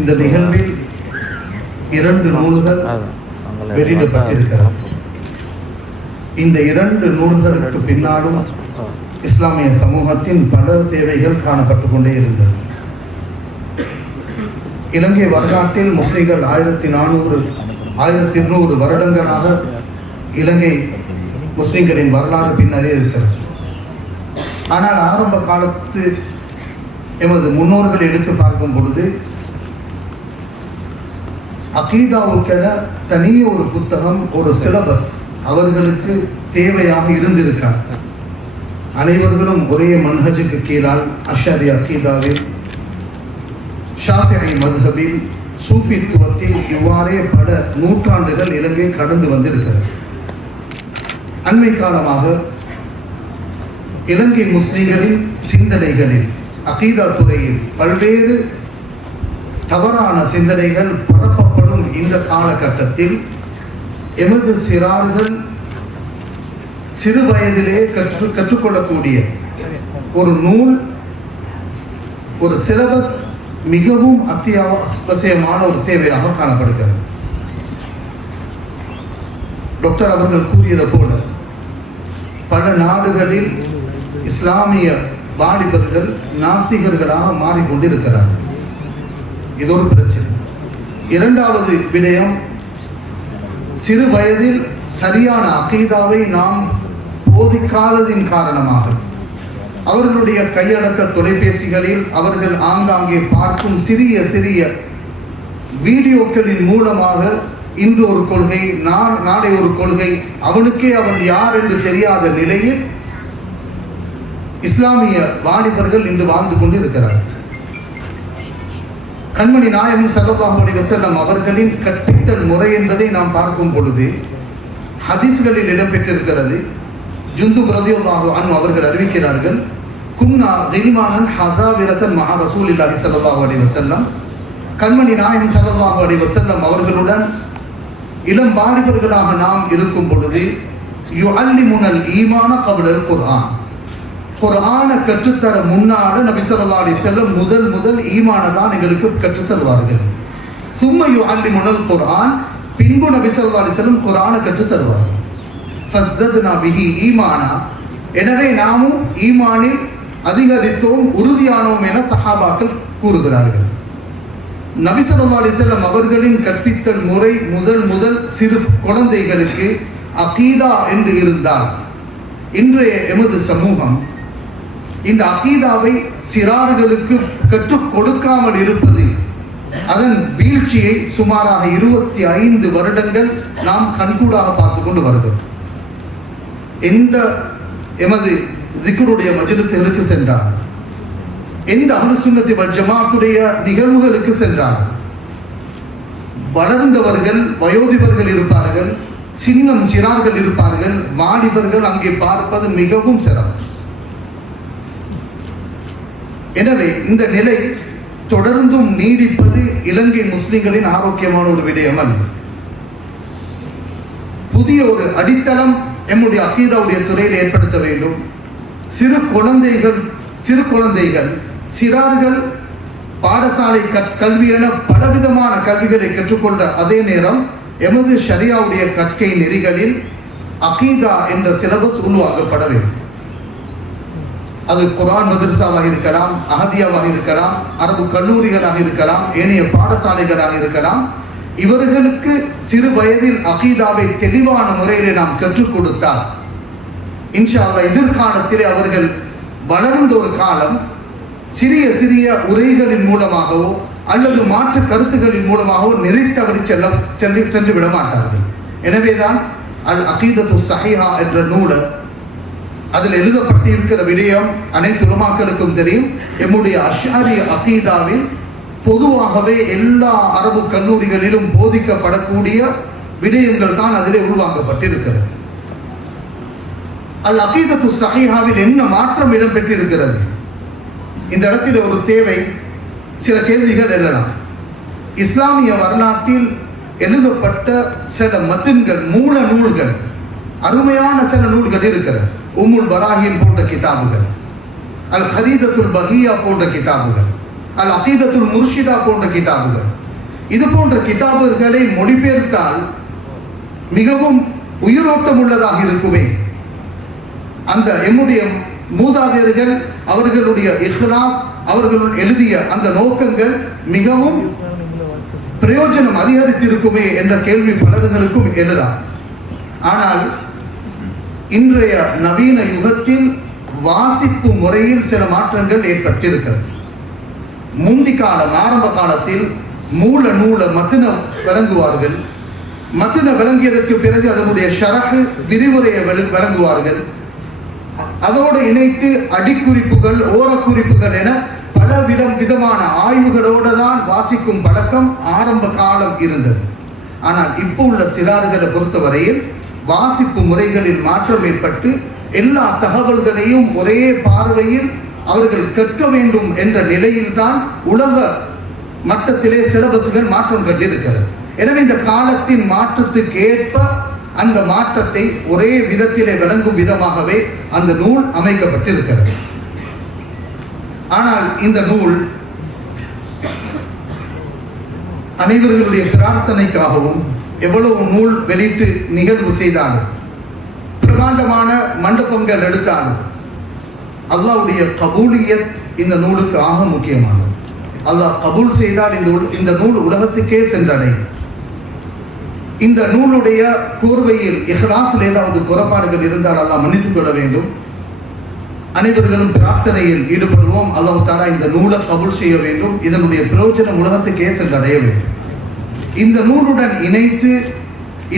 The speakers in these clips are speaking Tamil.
இந்த நிகழ்வில் 2 நூல்கள் வெளியிடப்பட்டிருக்கிறது. இந்த 2 நூல்களுக்கு பின்னாலும் இஸ்லாமிய சமூகத்தின் பல தேவைகள் காணப்பட்டு கொண்டே இருந்தது. இலங்கை வரலாற்றில் முஸ்லிம்கள் 1200 வருடங்களாக இலங்கை முஸ்லிம்களின் வரலாறு பின்னரே இருக்கிறது. ஆனால் ஆரம்ப காலத்து எமது முன்னோர்கள் எடுத்து பார்க்கும் பொழுது அகீதாவுக்கென தனிய ஒரு புத்தகம், ஒரு சிலபஸ் அவர்களுக்கு தேவையாக இருந்திருக்கார். அனைவர்களும் ஒரே மன்ஹஜுக்கு கீழால் அஷரி அகீதாவில், ஷாஃபிஈ மத்ஹபில், சூஃபித்துவத்தில் இவ்வாறே பல நூற்றாண்டுகள் இலங்கை கடந்து வந்திருக்கிறது. அண்மை காலமாக இலங்கை முஸ்லிம்களின் சிந்தனைகளில் அகீதா துறையில் பல்வேறு தவறான சிந்தனைகள் பரப்பப்படும் இந்த காலகட்டத்தில் எமது சிறார்கள் சிறு வயதிலே கற்றுக்கொள்ளக்கூடிய ஒரு நூல், ஒரு சிலபஸ் மிகவும் அத்தியாவசியமான ஒரு தேவையாக காணப்படுகிறது. டாக்டர் அவர்கள் கூறியது போல பல நாடுகளில் இஸ்லாமிய வாலிபர்கள் நாஸ்திகர்களாக மாறிக்கொண்டிருக்கிறார்கள். இது ஒரு பிரச்சனை. இரண்டாவது விடயம், சிறு வயதில் சரியான அகீதாவை நாம் போதிக்காததின் காரணமாக அவர்களுடைய கையடக்க தொலைபேசிகளில் அவர்கள் ஆங்காங்கே பார்க்கும் சிறிய சிறிய வீடியோக்களின் மூலமாக இன்று ஒரு கொள்கை, நாளை ஒரு கொள்கை, அவனுக்கே அவன் யார் என்று தெரியாத நிலையில் இஸ்லாமிய வாலிபர்கள் இன்று வாழ்ந்து கொண்டு இருக்கிறார்கள். கண்மணி நாயகம் ஸல்லல்லாஹு அலைஹி வஸல்லம் அவர்களின் கற்பித்தல் முறை என்பதை நாம் பார்க்கும் பொழுது ஹதீஸ்களில் இடம்பெற்றிருக்கிறது. ஜுந்துப் ரலியல்லாஹு அன்ஹு அவர்கள் அறிவிக்கிறார்கள், குன்னா கில்மானன் ஹஸாவிரத்தன் மஅ ரசூலில்லாஹி ஸல்லல்லாஹு அலைஹி வஸல்லம், கண்மணி நாயகம் ஸல்லல்லாஹு அலைஹி வஸல்லம் அவர்களுடன் இளம் வாலிபர்களாக நாம் இருக்கும் பொழுது யுஅல்லிமுனல் ஈமான கப்லல் குர்ஆன், குர்ஆனை கற்றுத்தர முன்னால நபி ஸல்லல்லாஹு அலைஹி வஸல்லம் முதல் ஈமானை தான் எங்களுக்கு கற்றுத்தருவார்கள். சும்ம யுஅல்லிமுனல் குர்ஆன், பின்பு நபி ஸல்லல்லாஹு அலைஹி வஸல்லம் குர்ஆனை கற்றுத்தருவார்கள். ஃபஸ்ஸத்னா பிஹி ஈமானா, எனவே நாமும் ஈமானில் அதிகரித்தோம், உறுதியானோம் என சஹாபாக்கள் கூறுகிறார்கள். நபி ஸல்லல்லாஹு அலைஹி வஸல்லம் அவர்களின் கற்பித்தல் முறை முதல் சிறு குழந்தைகளுக்கு அகீதா என்று இருந்தால், இன்றைய எமது சமூகம் இந்த அகீதாவை சிறார்களுக்கு கற்றுக் கொடுக்காமல் இருப்பது, அதன் வீழ்ச்சியை சுமாராக 25 வருடங்கள் நாம் கண்கூடாக பார்த்து கொண்டு வருகிறோம். எந்த எமது திக்ருடைய மஜ்லிஸ்களுக்கு சென்றார், எந்த அஹ்லுஸ் சுன்னத்தி வல் ஜமாஅத்துடைய நிகழ்வுகளுக்கு சென்றார், வளர்ந்தவர்கள் வயோதிபர்கள் இருப்பார்கள், சிறார்கள் இருப்பார்கள், வாலிபர்கள் அங்கே பார்ப்பது மிகவும் சிரமம். எனவே இந்த நிலை தொடர்ந்தும் நீடிப்பது இலங்கை முஸ்லிம்களின் ஆரோக்கியமான ஒரு விடயம் அல்ல. புதிய ஒரு அடித்தளம் எம்முடைய அகீதாவுடைய துறையில் ஏற்படுத்த வேண்டும். சிறு குழந்தைகள் சிறார்கள் பாடசாலை கல்வி என பலவிதமான கல்விகளை கற்றுக்கொண்ட அதே நேரம் எமது ஷரியாவுடைய கற்கை நெறிகளில் அகீதா என்ற சிலபஸ் உருவாக்கப்பட வேண்டும். அது குர்ஆன் மதரசாவாக இருக்கலாம், அஹதியாவாக இருக்கலாம், அரபு கல்லூரிகளாக இருக்கலாம், ஏனைய பாடசாலைகளாக இருக்கலாம். இவர்களுக்கு சிறு வயதில் அகீதாவை தெளிவான முறையில் நாம் கற்றுக் கொடுத்தால் இன்ஷா அல்லாஹ் எதிர்காலத்திலே அவர்கள் வளர்ந்த ஒரு காலம் சிறிய சிறிய உரைகளின் மூலமாகவோ அல்லது மாற்று கருத்துக்களின் மூலமாகவோ நிறைத்தவறி சென்று விட மாட்டார்கள். எனவேதான் அல் அகீதத்து ஸஹீஹா என்ற நூலை, அதில் எழுதப்பட்டிருக்கிற விடயம் அனைத்து உலமாக்களுக்கும் தெரியும். எம்முடைய அஷ்அரி அகீதாவில் பொதுவாகவே எல்லா அரபு கல்லூரிகளிலும் போதிக்கப்படக்கூடிய விடயங்கள் தான் அதிலே உருவாக்கப்பட்டிருக்கிறது. அல் அகீதத்து ஸஹீஹாவில் என்ன மாற்றம் இடம்பெற்றிருக்கிறது? இந்த இடத்தில் ஒரு தேவை, சில கேள்விகள் எழலாம். இஸ்லாமிய வரலாற்றில் எழுதப்பட்ட சில மத்தின்கள், மூல நூல்கள், அருமையான சில நூல்கள் இருக்கிறது. உம்முல் பராஹின் போன்ற கிதாபுகள், அல் ஹரீதத்துல் பஹியா போன்ற கிதாபுகள், அல் அகீதத்துல் முர்ஷிதா போன்ற கிதாபுகள். இது போன்ற கிதாபுகளை மொழிபெயர்த்தால் மிகவும் உயிரோட்டம் உள்ளதாக இருக்குமே. அந்த எம்முடைய மூதாதையர்கள் அவர்களுடைய இஹ்லாஸ், அவர்கள் எழுதிய அந்த நோக்கங்கள் மிகவும் பிரயோஜனம் அதிகரித்திருக்குமே என்ற கேள்வி பலர்களுக்கும் எழலாம். ஆனால் இன்றைய நவீன யுகத்தில் வாசிப்பு முறையில் சில மாற்றங்கள் ஏற்பட்டிருக்கிறது. முந்தி காலம், ஆரம்ப காலத்தில் மூல நூல மத்தின விளங்குவார்கள். மத்தின விளங்கியதற்கு பிறகு அதனுடைய ஷரஹு விரிவுரையை விளங்குவார்கள். அதோடு இணைத்து அடிக்குறிப்புகள், ஓரக்குறிப்புகள் என பல விதமான ஆய்வுகளோடு தான் வாசிக்கும் பழக்கம் ஆரம்ப காலம் இருந்தது. ஆனால் இப்போ உள்ள சிறார்களை பொறுத்தவரையில் வாசிப்பு முறைகளில் மாற்றம் ஏற்பட்டு எல்லா தகவல்களையும் ஒரே பார்வையில் அவர்கள் கற்க வேண்டும் என்ற நிலையில்தான் உலக மட்டத்திலே சிலபஸ்கள் மாற்றம் கண்டிருக்கிறது. எனவே இந்த காலத்தின் மாற்றத்துக்கு ஏற்ப அந்த மாற்றத்தை ஒரே விதத்திலே விளங்கும் விதமாகவே அந்த நூல் அமைக்கப்பட்டிருக்கிறது. ஆனால் இந்த நூல் அனைவர்களுடைய பிரார்த்தனைக்காகவும் எவ்வளவு நூல் வெளியிட்டு நிகழ்வு செய்தாலும், பிரமாண்டமான மண்டபங்கள் எடுத்தாலும், அல்லாஹ்வுடைய கபூலியத் இந்த நூலுக்கு ஆக முக்கியமானது. அல்லாஹ் கபூல் செய்தால் இந்த நூல் உலகத்துக்கே சென்றடையும். இந்த நூலுடைய கோர்வையில் இஹ்லாஸில் ஏதாவது குறைபாடுகள் இருந்தால் அல்லாஹ் மன்னித்துக் கொள்ள வேண்டும். அனைவர்களும் பிரார்த்தனையில் ஈடுபடுவோம். அல்லாஹ் தஆலா இந்த நூலை கபூல் செய்ய வேண்டும். இதனுடைய பிரயோஜனம் உலகத்துக்கே சென்றடைய வேண்டும். இந்த நூலுடன் இணைத்து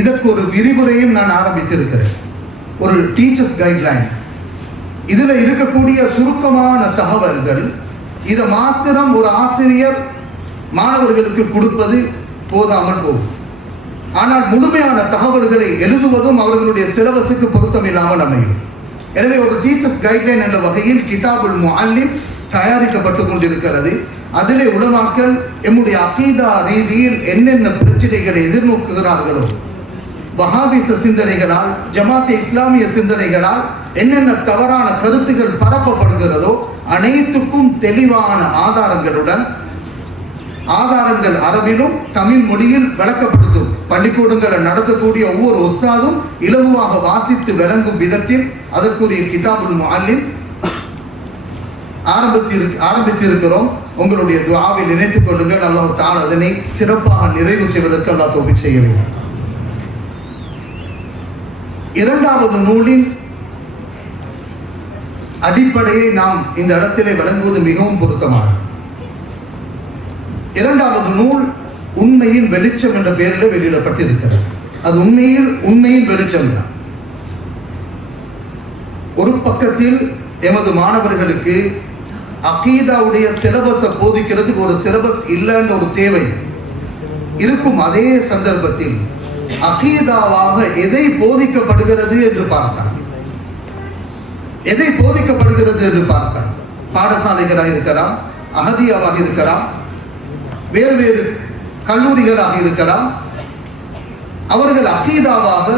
இதற்கு ஒரு விரிவுரையும் நான் ஆரம்பித்திருக்கிறேன். ஒரு டீச்சர்ஸ் கைட்லைன். இதில் இருக்கக்கூடிய சுருக்கமான தகவல்கள், இதை மாத்திரம் ஒரு ஆசிரியர் மாணவர்களுக்கு கொடுப்பது போதாமல் போகும். ஆனால் முழுமையான தகவல்களை எழுதுவதும் அவர்களுடைய சிலபஸுக்கு பொருத்தம் இல்லாமல் அமையும். எனவே ஒரு டீச்சர்ஸ் கைட்லைன் என்ற வகையில் கிதாபுல் முஅல்லிம் தயாரிக்கப்பட்டு கொண்டிருக்கிறது. அதிலே உலமாக்கள் எம்முடைய அகீதா ரீதியில் என்னென்ன பிரச்சனைகளை எதிர்நோக்குகிறார்களோ, வஹாபிச சிந்தனைகளால், ஜமாத்தே இஸ்லாமிய சிந்தனைகளால் என்னென்ன தவறான கருத்துக்கள் பரப்பப்படுகிறதோ அனைத்துக்கும் தெளிவான ஆதாரங்கள் அரபிலும் தமிழ் மொழியில் விளக்கப்படுத்தும். பள்ளிக்கூடங்களை நடத்தக்கூடிய ஒவ்வொரு உஸ்தாதும் இலகுவாக வாசித்து விளங்கும் விதத்தில் அதற்குரிய கிதாபுல் முஅல்லிம் ஆரம்பித்திருக்கிறோம். உங்களுடைய துஆவில் நினைத்துக் கொள்ளுங்கள். அல்லாஹ் தஆலா அதனை சிறப்பாக நிறைவு செய்வதற்கு அல்லாஹ் தௌஃபீக் செய்ய வேண்டும். இரண்டாவது நூலின் அடிப்படையை நாம் இந்த இடத்திலே வழங்குவது மிகவும் பொருத்தமானது. இரண்டாவது நூல் உண்மையின் வெளிச்சம் என்ற பெயரில் வெளியிடப்பட்டிருக்கிறது. அது உண்மையின் வெளிச்சம் தான். ஒரு பக்கத்தில் எமது மாணவர்களுக்கு அகீதாவுடைய சிலபஸை போதிக்கிறதுக்கு ஒரு சிலபஸ் இல்லைன்ற ஒரு தேவை இருக்கும். அதே சந்தர்ப்பத்தில் அகீதாவாக எதை போதிக்கப்படுகிறது என்று பார்த்தால் பாடசாலைகளாக இருக்கலாம், அஹதியாவாக இருக்கலாம், வேறு கல்லூரிகளாக இருக்கலாம். அவர்கள் அகீதாவாக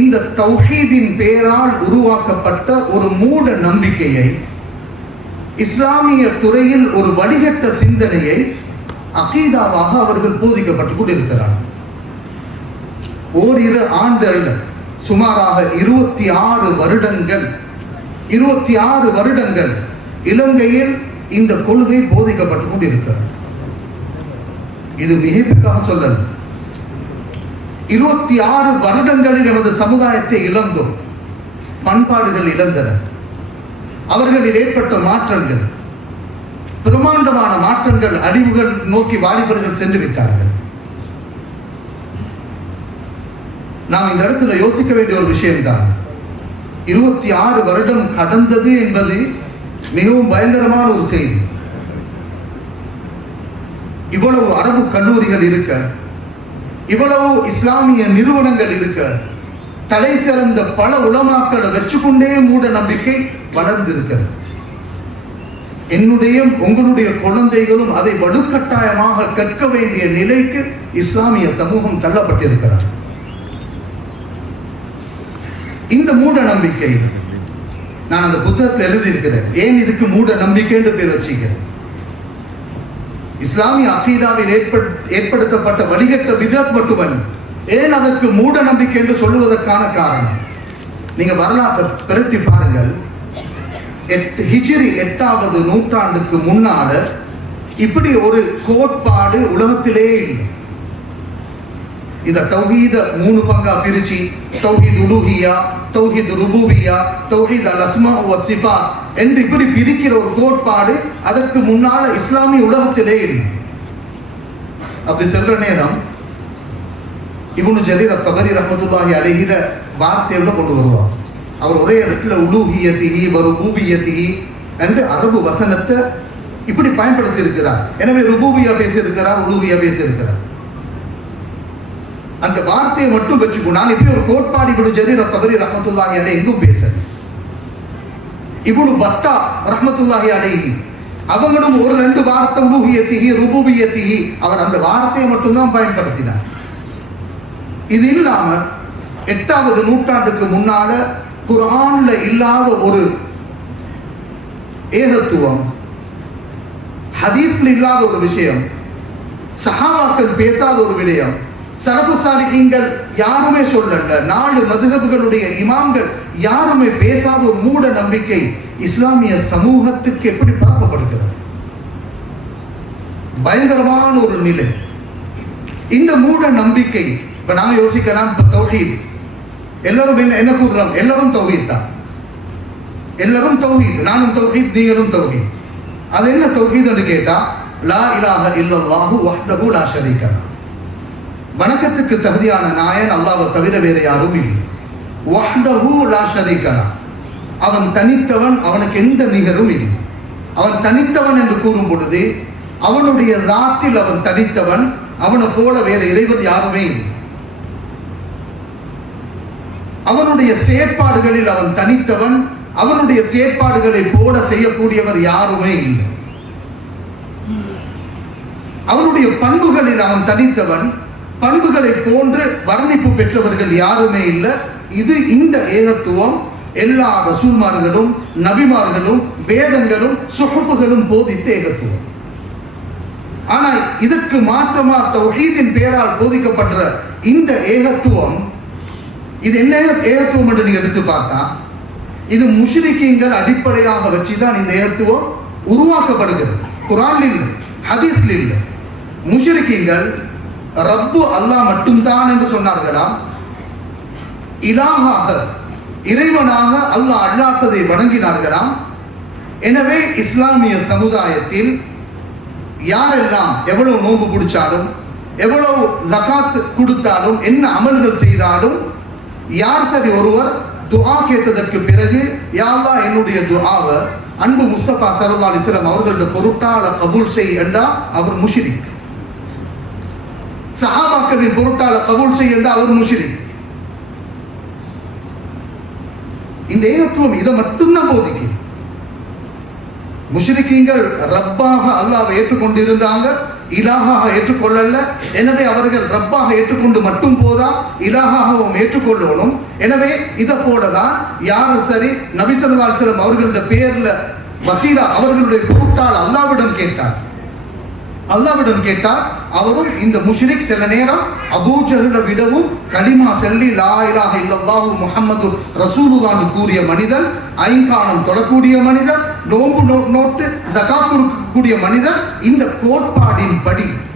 இந்த தௌஹீதின் பெயரால் உருவாக்கப்பட்ட ஒரு மூட நம்பிக்கையை, இஸ்லாமிய துறையில் ஒரு வடிகட்ட சிந்தனையை அகீதாவாக அவர்கள் போதிக்கப்பட்டுக் கொண்டிருக்கிறார்கள். ஓரிரு ஆண்டுகள், சுமாராக 26 வருடங்கள் இலங்கையில் இந்த கொள்கை போதிக்கப்பட்டுக் கொண்டிருக்கிறது. இது மிகைப்புக்காக சொல்லல. 26 வருடங்களில் நமது சமுதாயத்தை இழந்தோம். பண்பாடுகள் இழந்தன. அவர்களில் ஏற்பட்ட மாற்றங்கள், பிரமாண்டமான மாற்றங்கள், அழிவுகள் நோக்கி வாலிபர்கள் சென்று விட்டார்கள். நாம் இந்த இடத்துல யோசிக்க வேண்டிய ஒரு விஷயம்தான், 26 வருடம் கடந்தது என்பது மிகவும் பயங்கரமான ஒரு செய்தி. இவ்வளவு அரபு கல்லூரிகள் இருக்க, இவ்வளவு இஸ்லாமிய நிறுவனங்கள் இருக்க, தலை சிறந்த பல உலமாக்களை வச்சுக்கொண்டே மூட நம்பிக்கை வளர்ந்திருக்கிறது. என்னுடைய உங்களுடைய குழந்தைகளும் அதை வலுக்கட்டாயமாக கற்க வேண்டிய நிலைக்கு இஸ்லாமிய சமூகம் தள்ளப்பட்டிருக்கிறார். இந்த மூட நம்பிக்கை நான் அந்த புத்தகத்தில் எழுதியிருக்கிறேன். ஏன் இதுக்கு மூட நம்பிக்கை என்று பேர் வச்சுக்கிறேன்? இஸ்லாமிய அகீதாவில் ஏற்படுத்தப்பட்ட வழிகட்ட பிதஅத் மட்டுமல்ல. ஏன் அதற்கு மூட நம்பிக்கை என்று சொல்லுவதற்கான காரணம், நீங்க வரலாற்றை பிரட்டி பாருங்கள். ஹிஜ்ரி 8வது நூற்றாண்டுக்கு முன்னால இப்படி ஒரு கோட்பாடு உலகத்திலே இல்லை. இந்த தௌஹீத 3 பங்கா பிரிச்சு, தௌஹீத் உலூஹியா, தௌஹீத் ருபூபியா, தௌஹீத் அல் அஸ்மா வ சிஃபாத் என்று இப்படி பிரிக்கிற ஒரு கோட்பாடு அதற்கு முன்னால இஸ்லாமிய உலகத்திலே இல்லை. அப்படி சொல்ற நேரம் இப்னு ஜரீர் அத்-தபரி ரஹ்மத்துல்லாஹி அலைஹிட வார்த்தையோட கொண்டு வருவார். அவர் ஒரே இடத்துல உலூஹியத்திஹி வ ருபூபியத்திஹி என்று அரபு வசனத்தை இப்படி பயன்படுத்தி இருக்கிறார். எனவே ருபூபியா பேசியிருக்கிறார், உலூஹியா பேசியிருக்கிறார். அந்த வார்த்தையை மட்டும் வச்சுக்கோ. நான் இப்படி ஒரு கோட்பாடு இப்னு ஜரீர் அத்-தபரி ரஹ்மத்துல்லாஹி அலைஹி எங்கும் பேசுறேன். இப்னு பத்தா ரஹ்மத்துல்லாஹி அலைஹி அவங்களும் ஒரு 2 வார்த்தை உலூஹியத்திஹி ருபூபியத்திஹி அவர் அந்த வார்த்தையை மட்டும்தான் பயன்படுத்தினார். இது இல்லாம 8வது நூற்றாண்டுக்கு முன்னால குர்ஆன்ல இல்லாத ஒரு ஏகத்துவம், ஹதீஸ்ல இல்லாத ஒரு விஷயம், சஹாபாக்கள் பேசாத ஒரு விடயம், சலஃபு சாலிஹீன்கள் யாருமே சொல்லல, 4 மதுஹபுகளுடைய இமாம்கள் யாருமே பேசாத ஒரு மூட நம்பிக்கை இஸ்லாமிய சமூகத்துக்கு எப்படி பரப்பப்படுகிறது. பயங்கரமான ஒரு நிலை. இந்த மூட நம்பிக்கை இப்ப நாம யோசிக்கலாம். இப்ப தௌஹீத் எல்லாரும் என்ன கூறுறோம்? எல்லாரும் தௌஹீத் தான், எல்லாரும் தௌஹீத், நானும் தௌஹீத், நீங்களும் தௌஹீத். அது என்ன தௌஹீத் என்று கேட்டா, லா இலாஹ இல்லல்லாஹு வஹ்தஹு லா ஷரீக லஹ், வணக்கத்துக்கு தகுதியான நாயன் அல்லாஹ்வை தவிர வேற யாரும் இல்லை. வஹ்தஹு லா ஷரீக லஹ், அவன் தனித்தவன், அவனுக்கு எந்த நிகரும் இல்லை. அவன் தனித்தவன் என்று கூறும் பொழுது அவனுடைய ராத்தில் அவன் தனித்தவன், அவனை போல வேற இறைவன் யாருமே இல்லை. அவனுடைய செயற்பாடுகளில் அவன் தனித்தவன், அவனுடைய செயற்பாடுகளை போல செய்யக்கூடியவர் யாருமே இல்லை. அவனுடைய பண்புகளில் அவன் தனித்தவன், பண்புகளை போன்று வர்ணிப்பு பெற்றவர்கள் யாருமே இல்லை. இது இந்த ஏகத்துவம் எல்லா ரசூல்மார்களும் நபிமார்களும் வேதங்களும் சுஹுஃபுகளும் போதித்த ஏகத்துவம். ஆனால் இதற்கு மாற்றமா தௌஹீதின் பெயரால் போதிக்கப்படுற இந்த ஏகத்துவம், இது என்ன ஏகத்துவம் என்று நீங்க எடுத்து பார்த்தா, இது முஷ்ரிக்கீன்கள் அடிப்படையாக வச்சுதான் இந்த ஏகத்துவம் உருவாக்கப்படுகிறது. குர்ஆன்ல இல்லை, ஹதீஸ்ல இல்லை. முஷ்ரிக்கீன்கள் ரப்பு அல்லாஹ் மட்டும்தான் என்று சொன்னார்களாம். இலாஹாக, இறைவனாக அல்லாஹ் அல்லாததை வணங்கினார்களாம். எனவே இஸ்லாமிய சமுதாயத்தில் யாரெல்லாம் எவ்வளவு நோன்பு பிடிச்சாலும், எவ்வளவு ஜகாத் கொடுத்தாலும், என்ன அமல்கள் செய்தாலும், யார் சரி ஒருவர் துஆ கேட்டதற்கு பிறகு யா அல்லாஹ் என்னுடைய துஆவை அன்பு முஸ்தபா ஸல்லல்லாஹு அலைஹி வஸல்லம் அவர்களுடைய பொருட்டால கபூல் செய் என்றா அவர் முஷ்ரிக். சஹாபாக்களின் பொருட்டால கபூல் செய் என்றா அவர் முஷ்ரிக். இந்த ஏகத்துவம் இதை மட்டும்தான் போதிக்குது. முஷ்ரிக்கீன்கள் ரப்பாக அல்லாஹ்வை ஏற்றுக்கொண்டிருந்தாங்க, இலாஹாக ஏற்றுக்கொள்ளல. எனவே அவர்கள் ரப்பாக ஏற்றுக்கொண்டு மட்டும் போதா, இலாஹாகவும் ஏற்றுக்கொள்ளணும். எனவே இதை போலதான் யாரும் சரி நபி ஸல்லல்லாஹு அலைஹி வஸல்லம் அவர்களுடைய பேர்ல வசீலா அவர்களுடைய பொருட்டால் அல்லாஹ்விடம் கேட்டார். அவரும் இந்த முஷ்ரிக் சில நேரம் அபூ ஜஹலை விடவும் கலிமா சொல்லி லா இலாஹ இல்லல்லாஹு முஹம்மது ரசூலுல்லாஹ் கூறிய மனிதன், ஐங்கானம் தொழக்கூடிய மனிதன், நோன்பு நோட்டு ஜகாத் கொடுக்கக்கூடிய மனிதன், இந்த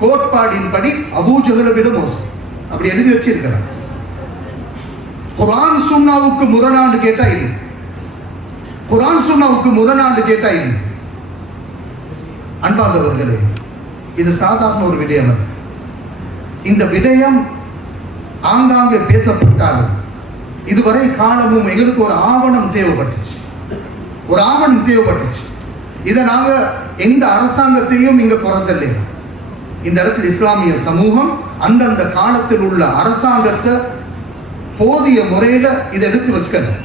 கோட்பாடின்படி அபூ ஜஹலை விட மோசம். அப்படி எழுதி வச்சிருக்கிறார். குர்ஆன் சுன்னாவுக்கு முரணாண்டு கேட்டா இல்லை. குர்ஆன் சுன்னாவுக்கு முரணாண்டு கேட்டா இல்லை. அன்பார்ந்தவர்களே, இது சாதாரண ஒரு விடயம். இந்த விடயம் ஆங்காங்கே பேசப்பட்டாலும் இதுவரை காலமும் எங்களுக்கு ஒரு ஆவணம் தேவைப்பட்டுச்சு. இதை நாங்க எந்த அரசாங்கத்தையும் இங்க குறை சொல்ல. இந்த இடத்துல இஸ்லாமிய சமூகம் அந்தந்த காலத்தில் உள்ள அரசாங்கத்தை போதிய முறையில இதை எடுத்து வைக்கணும்.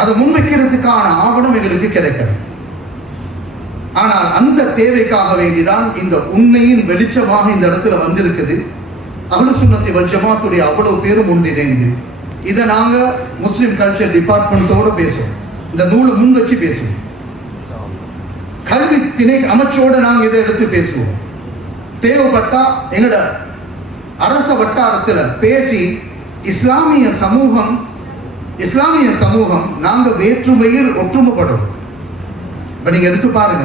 அதை முன்வைக்கிறதுக்கான ஆவணம் எங்களுக்கு கிடைக்கணும். ஆனால் அந்த தேவைக்காக வேண்டிதான் இந்த உண்மையின் வெளிச்சமாக இந்த இடத்துல வந்திருக்குது. அஹ்லுஸ் சுன்னத்தி வல் ஜமாத்துடைய அவ்வளவு பேரும் ஒன்றிணைந்து இதை நாங்க முஸ்லிம் கல்ச்சர் டிபார்ட்மெண்ட்டோட பேசுவோம். இந்த நூலை முன் வச்சு பேசுவோம். கல்வி திணை அமைச்சோட நாங்க இதை எடுத்து பேசுவோம். தேவைப்பட்டா எங்கட அரச வட்டாரத்தில் பேசி இஸ்லாமிய சமூகம் நாங்க வேற்றுமையில் ஒற்றுமைப்படும். இப்ப நீங்க எடுத்து பாருங்க,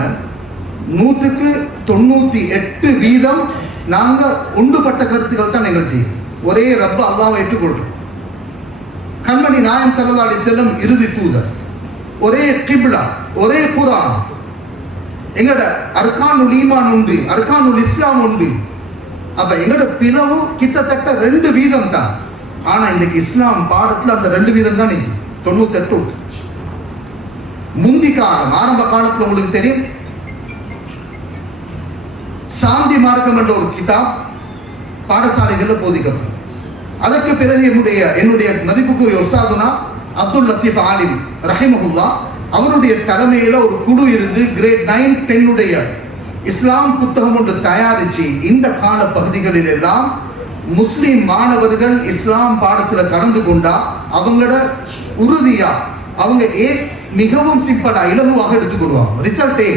98% நாங்க ஒன்றுபட்ட கருத்துக்கள் தான் எங்கள்கிட்ட. ஒரே ரப்ப அல்லாஹ்வை ஏற்றுக்கொள்றோம். கண்மணி நாயகம் ஸல்லல்லாஹு அலைஹி வஸல்லம் இறுதி தூதர், ஒரே கிப்லா, ஒரே குர்ஆன். எங்கட அர்கானுல் ஈமான் உண்டு, அர்கானுல் இஸ்லாம் உண்டு. அப்ப எங்கட பிளவு கிட்டத்தட்ட 2% தான். ஆனா இன்னைக்கு இஸ்லாம் பாடத்துல அந்த 2% தான் 98 விட்டுருச்சு. முந்தி காலம், ஆரம்ப காலத்துல உங்களுக்கு தெரியும், சாந்தி மார்க்கம் என்ற ஒரு கிதாப் பாடசாலைகளில் போதிக்கப்படும். அதற்கு பிறகு என்னுடைய மதிப்புக்குரிய உஸ்தாதுனா அப்துல் லத்தீஃப் ஆலிம் ரஹிமஹுல்லா அவருடைய தலைமையில ஒரு குழு இருந்து கிரேட் 9, 10 இஸ்லாம் புத்தகம் ஒன்று தயாரிச்சு இந்த கால பகுதிகளில் எல்லாம் முஸ்லிம் மாணவர்கள் இஸ்லாம் பாடத்துல கலந்து கொண்டா அவங்களோட உறுதியா அவங்க மிகவும் சிம்பிளா இலகுவாக எடுத்துக்கொள்வாங்க. ரிசல்ட்டே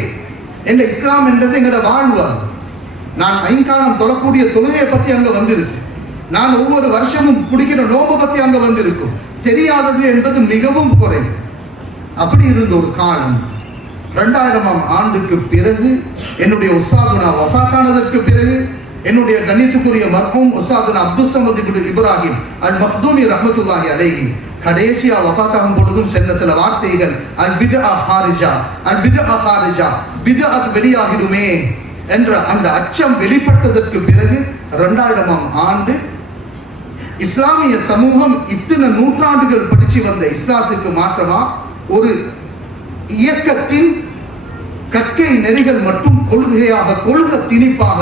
என்ற இஸ்லாம் என்றது எங்களோட வாழ்வார். நான் ஐங்காலம் தொழக்கூடிய தொழுகையை பத்தி அங்க வந்திருக்கு. நான் ஒவ்வொரு வருஷமும் பிடிக்கிற நோம்பை பத்தி அங்க வந்திருக்கும். தெரியாதது என்பது மிகவும் குறைவு. அப்படி இருந்த ஒரு காலம் 2000ஆம் ஆண்டுக்கு பிறகு என்னுடைய உஸ்தாதுனா வஃபாத்தானதற்கு பிறகு என்னுடைய கண்ணியத்துக்குரிய மர்ஹூம் உஸ்தாதுனா அப்துல் ஸமத் இப்னு இப்ராஹிம் அல் மக்தூமி ரஹ்மத்துல்லாஹி அலைஹி கடைசியா வஃபாத்தாகும் பொழுதும் சொன்ன சில வார்த்தைகள் அல் பித்ஆ ஹாரிஜா, பித்அத் வெளியாகிடுமே என்ற அந்த அச்சம் வெளிப்பட்டதற்கு பிறகு 2000ஆம் ஆண்டு இஸ்லாமிய சமூகம் இத்தனை நூற்றாண்டுகள் படிச்சு வந்த இஸ்லாத்துக்கு மாற்றமா ஒரு இயக்கத்தின் கற்கை நெறிகள் மற்றும் கொள்கை திணிப்பாக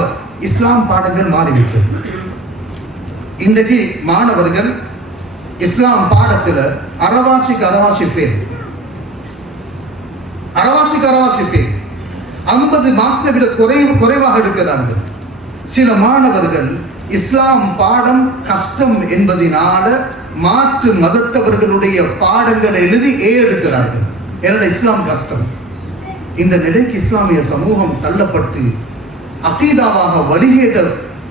இஸ்லாம் பாடங்கள் மாறிவிட்டது. இன்றைக்கு மாணவர்கள் இஸ்லாம் பாடத்துல அரவாசிக்கு அரவாசி ஃபெயில், 50 மார்க்ஸை விட குறைவாக எடுக்கிறார்கள். சில மாணவர்கள் இஸ்லாம் பாடம் கஷ்டம் என்பதனால மாற்று மதத்தவர்களுடைய பாடங்களை எழுதி எடுக்கிறார்கள். என்னோட இஸ்லாம் கஷ்டம். இந்த நிலைக்கு இஸ்லாமிய சமூகம் தள்ளப்பட்டு அகீதாவாக வழிகேட்ட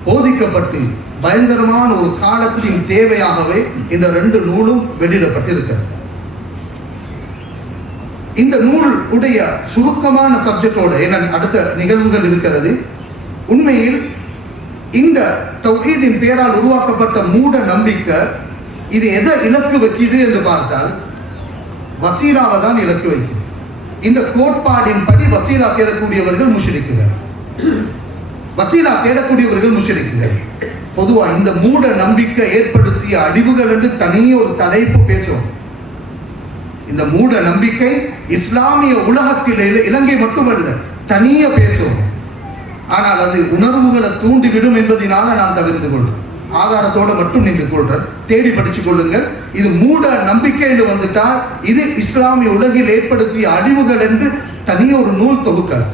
போதிக்கப்பட்டு பயங்கரமான ஒரு காலத்தின் தேவையாகவே இந்த 2 நூலும் வெளியிடப்பட்டிருக்கிறது. இந்த நூல் உடைய சுருக்கமான சப்ஜெக்டோட அடுத்த நிகழ்வுகள் இருக்கிறது. உண்மையில் இந்த தௌஹீதின் பேரால் உருவாக்கப்பட்ட மூட நம்பிக்கை இது எதை இலக்கு வைக்குது என்று பார்த்தால் வசீலாவை தான் இலக்கு வைக்குது. இந்த கோட்பாடின் படி வசீலா தேடக்கூடியவர்கள் முஷ்ரிக்குகள். பொதுவா இந்த மூட நம்பிக்கை ஏற்படுத்திய அழிவுகள் என்று தனியே ஒரு தலைப்பு பேசுவோம். இந்த மூட நம்பிக்கை இஸ்லாமிய உலகத்தில் இலங்கை மட்டுமல்ல தனியே பேசுவோம். ஆனால் அது உணர்வுகளை தூண்டிவிடும் என்பதனால நான் தவிர்த்து கொள்றேன். ஆதாரத்தோட மட்டும் நின்று கொள்றேன். தேடி படிச்சு கொள்ளுங்கள். இது மூட நம்பிக்கை என்று வந்துட்டால் இது இஸ்லாமிய உலகில் ஏற்படுத்திய அழிவுகள் என்று தனியே ஒரு நூல் தொகுக்கலாம்.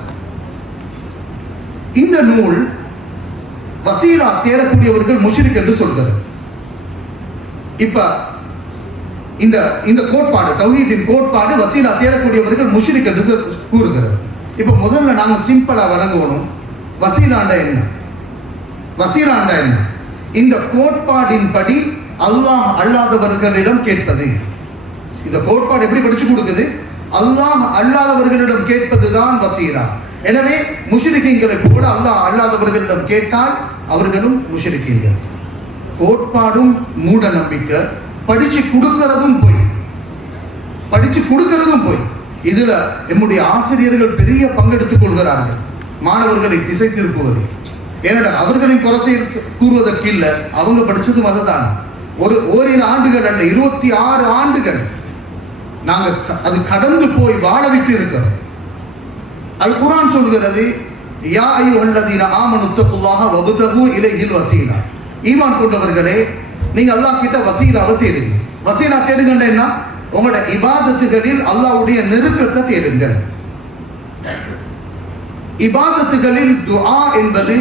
இந்த நூல் வசீலா தேடக்கூடியவர்கள் முஷ்ரிக் என்று சொல்கிறது. இப்ப இந்த கோட்பாடு தௌஹீதின் கோட்பாடு வசீலா தேடக்கூடியவர்கள் முஷ்ரிக் என்று கூறுகிறது. இப்ப முதல்ல நாங்க சிம்பிளா வழங்கணும். வசீலாண்டா என்ன? இந்த கோட்பாடின் படி அல்லாஹ் அல்லாதவர்களிடம் கேட்பது. இந்த கோட்பாடு எப்படி படிச்சு கொடுக்குது? அல்லாஹ் அல்லாதவர்களிடம் கேட்பதுதான் வசீலா. எனவே முஷ்ரிக்கீன்களை போல அல்லாஹ் அல்லாதவர்களிடம் கேட்டால் அவர்களும் முஷ்ரிக்கீன்கள். கோட்பாடும் மூட நம்பிக்கை, படிச்சு கொடுக்கிறதும் போய். இதுல நம்முடைய ஆசிரியர்கள் பெரிய பங்கெடுத்துக் கொள்கிறார்கள். மாணவர்களை திசை திருப்புவது. ஏனடா அவர்களின் குறை கூறுவதற்கு இல்லை, அவங்க படிச்சதும் அதுதான். ஓரிரு ஆண்டுகள் அல்ல, 26 ஆண்டுகள் நாங்க அது கடந்து போய் வாழ விட்டு இருக்கிறோம். அல் குர்ஆன் சொல்கிறது, யா அய்யுஹல்லதீன ஆமனு தக்குல்லாஹ வப்தகு இலைஹில் வசீலா. ஈமான் கொண்டவர்களே, நீங்க அல்லாஹ் கிட்ட வசீலாவை தேடுங்க. வசீலா தேடுங்கன்னா உங்களோட இபாதத்துகளில் அல்லாஹ்வுடைய நெருக்கத்தை தேடுங்கள். இபாதத்துகளில் துஆ என்பது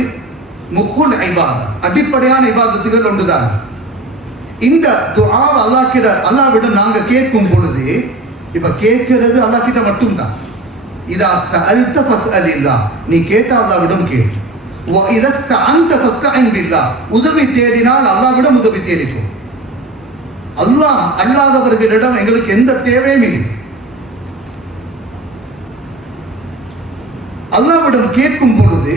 முக்குல் இபாதா, அடிப்படையான இபாதத்துகள் ஒன்றுதான். இந்த துஆவை அல்லாஹ்விடம் நாங்க கேட்கும் பொழுது, இப்ப கேட்கிறது அல்லாஹ் கிட்ட மட்டும்தான். இதா சஅல்த ஃபஸ்அலில்லாஹ், நீ கேட்டா அல்லாஹ்விடம் கேளு. உதவி தேடினால் அல்லாஹ்விடம் உதவி தேடிக்கும். அல்லாஹ் அல்லாதவர்களிடம் எங்களுக்கு எந்த தேவையும் இல்லை. அல்லாஹ்விடம் கேட்கும் பொழுது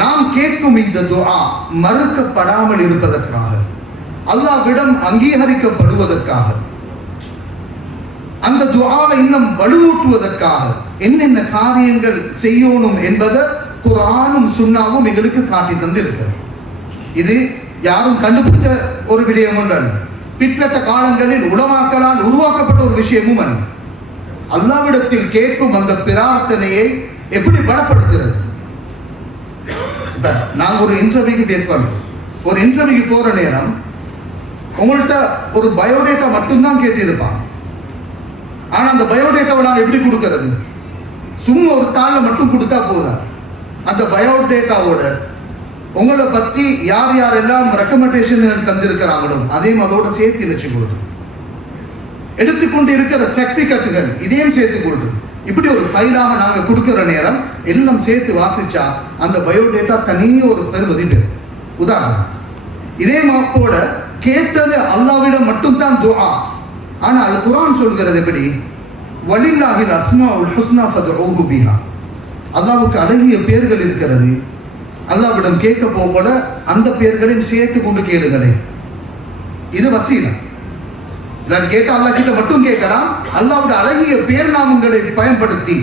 நாம் கேட்கும் இந்த துஆ மறுக்கப்படாமல் இருப்பதற்காக, அல்லாஹ்விடம் அங்கீகரிக்கப்படுவதற்காக, அந்த துஆவை இன்னும் வலுவூட்டுவதற்காக என்னென்ன காரியங்கள் செய்யணும் என்பதை குர்ஆனும் சுன்னாவும் எங்களுக்கு காட்டி தந்து இருக்கிறது. இது யாரும் கண்டுபிடிச்ச ஒரு விடயம் ஒன்று, பிற்பட்ட காலங்களில் உலமாக்களால் உருவாக்கப்பட்ட ஒரு விஷயமும் அல்ல. அல்லாஹ்விடத்தில் கேட்கும் அந்த பிரார்த்தனையை எப்படி பலப்படுத்துறது? இப்ப நாங்க ஒரு இன்டர்வியூக்கு ஃபேஸ் பண்றோம். ஒரு இன்டர்வியூக்கு போற நேரம் உங்கள்கிட்ட ஒரு பயோடேட்டா மட்டும்தான் கேட்டிருப்பான். ஆனா அந்த பயோடேட்டாவை நாங்கள் எப்படி கொடுக்கறது? சும்மா ஒரு தாளில் மட்டும் கொடுத்தா போதும். அந்த பயோடேட்டாவோட உங்களை பற்றி யார் யாரெல்லாம் ரெக்கமெண்டேஷன் தந்திருக்கிறாங்களோ அதையும் அதோட சேர்த்து நினைச்சு கொள்றோம். எடுத்துக்கொண்டு இருக்கிற சர்டிஃபிகேட்டுகள் இதையும் சேர்த்து கொள்றோம். இப்படி ஒரு ஃபைலாக நாங்கள் கொடுக்குற நேரம் எல்லாம் சேர்த்து வாசிச்சா அந்த பயோடேட்டா தனியே ஒரு பெருமதி பெறும். உதாரணம், இதே போல கேட்டது அல்லாஹ்விடம் மட்டும்தான் துஆ. ஆனால் குர்ஆன் சொல்கிறது எப்படி? வலில்லாஹில் அஸ்மாஉல் ஹுஸ்னா ஃபதுஊஹு பிஹா. அல்லாஹ்வுக்கு அழகிய பெயர்கள் இருக்கிறது. அல்லாஹ்விடம் கேட்க போல அந்த பெயர்களையும் சேர்த்து கொண்டு கேளுங்களே. இது வசீலா. இல்லாட்டி கேட்டா அல்லாஹ் கிட்ட மட்டும் கேட்கலாம். அல்லாஹ்வுடைய அழகிய பேர் நாமங்களை பயன்படுத்தி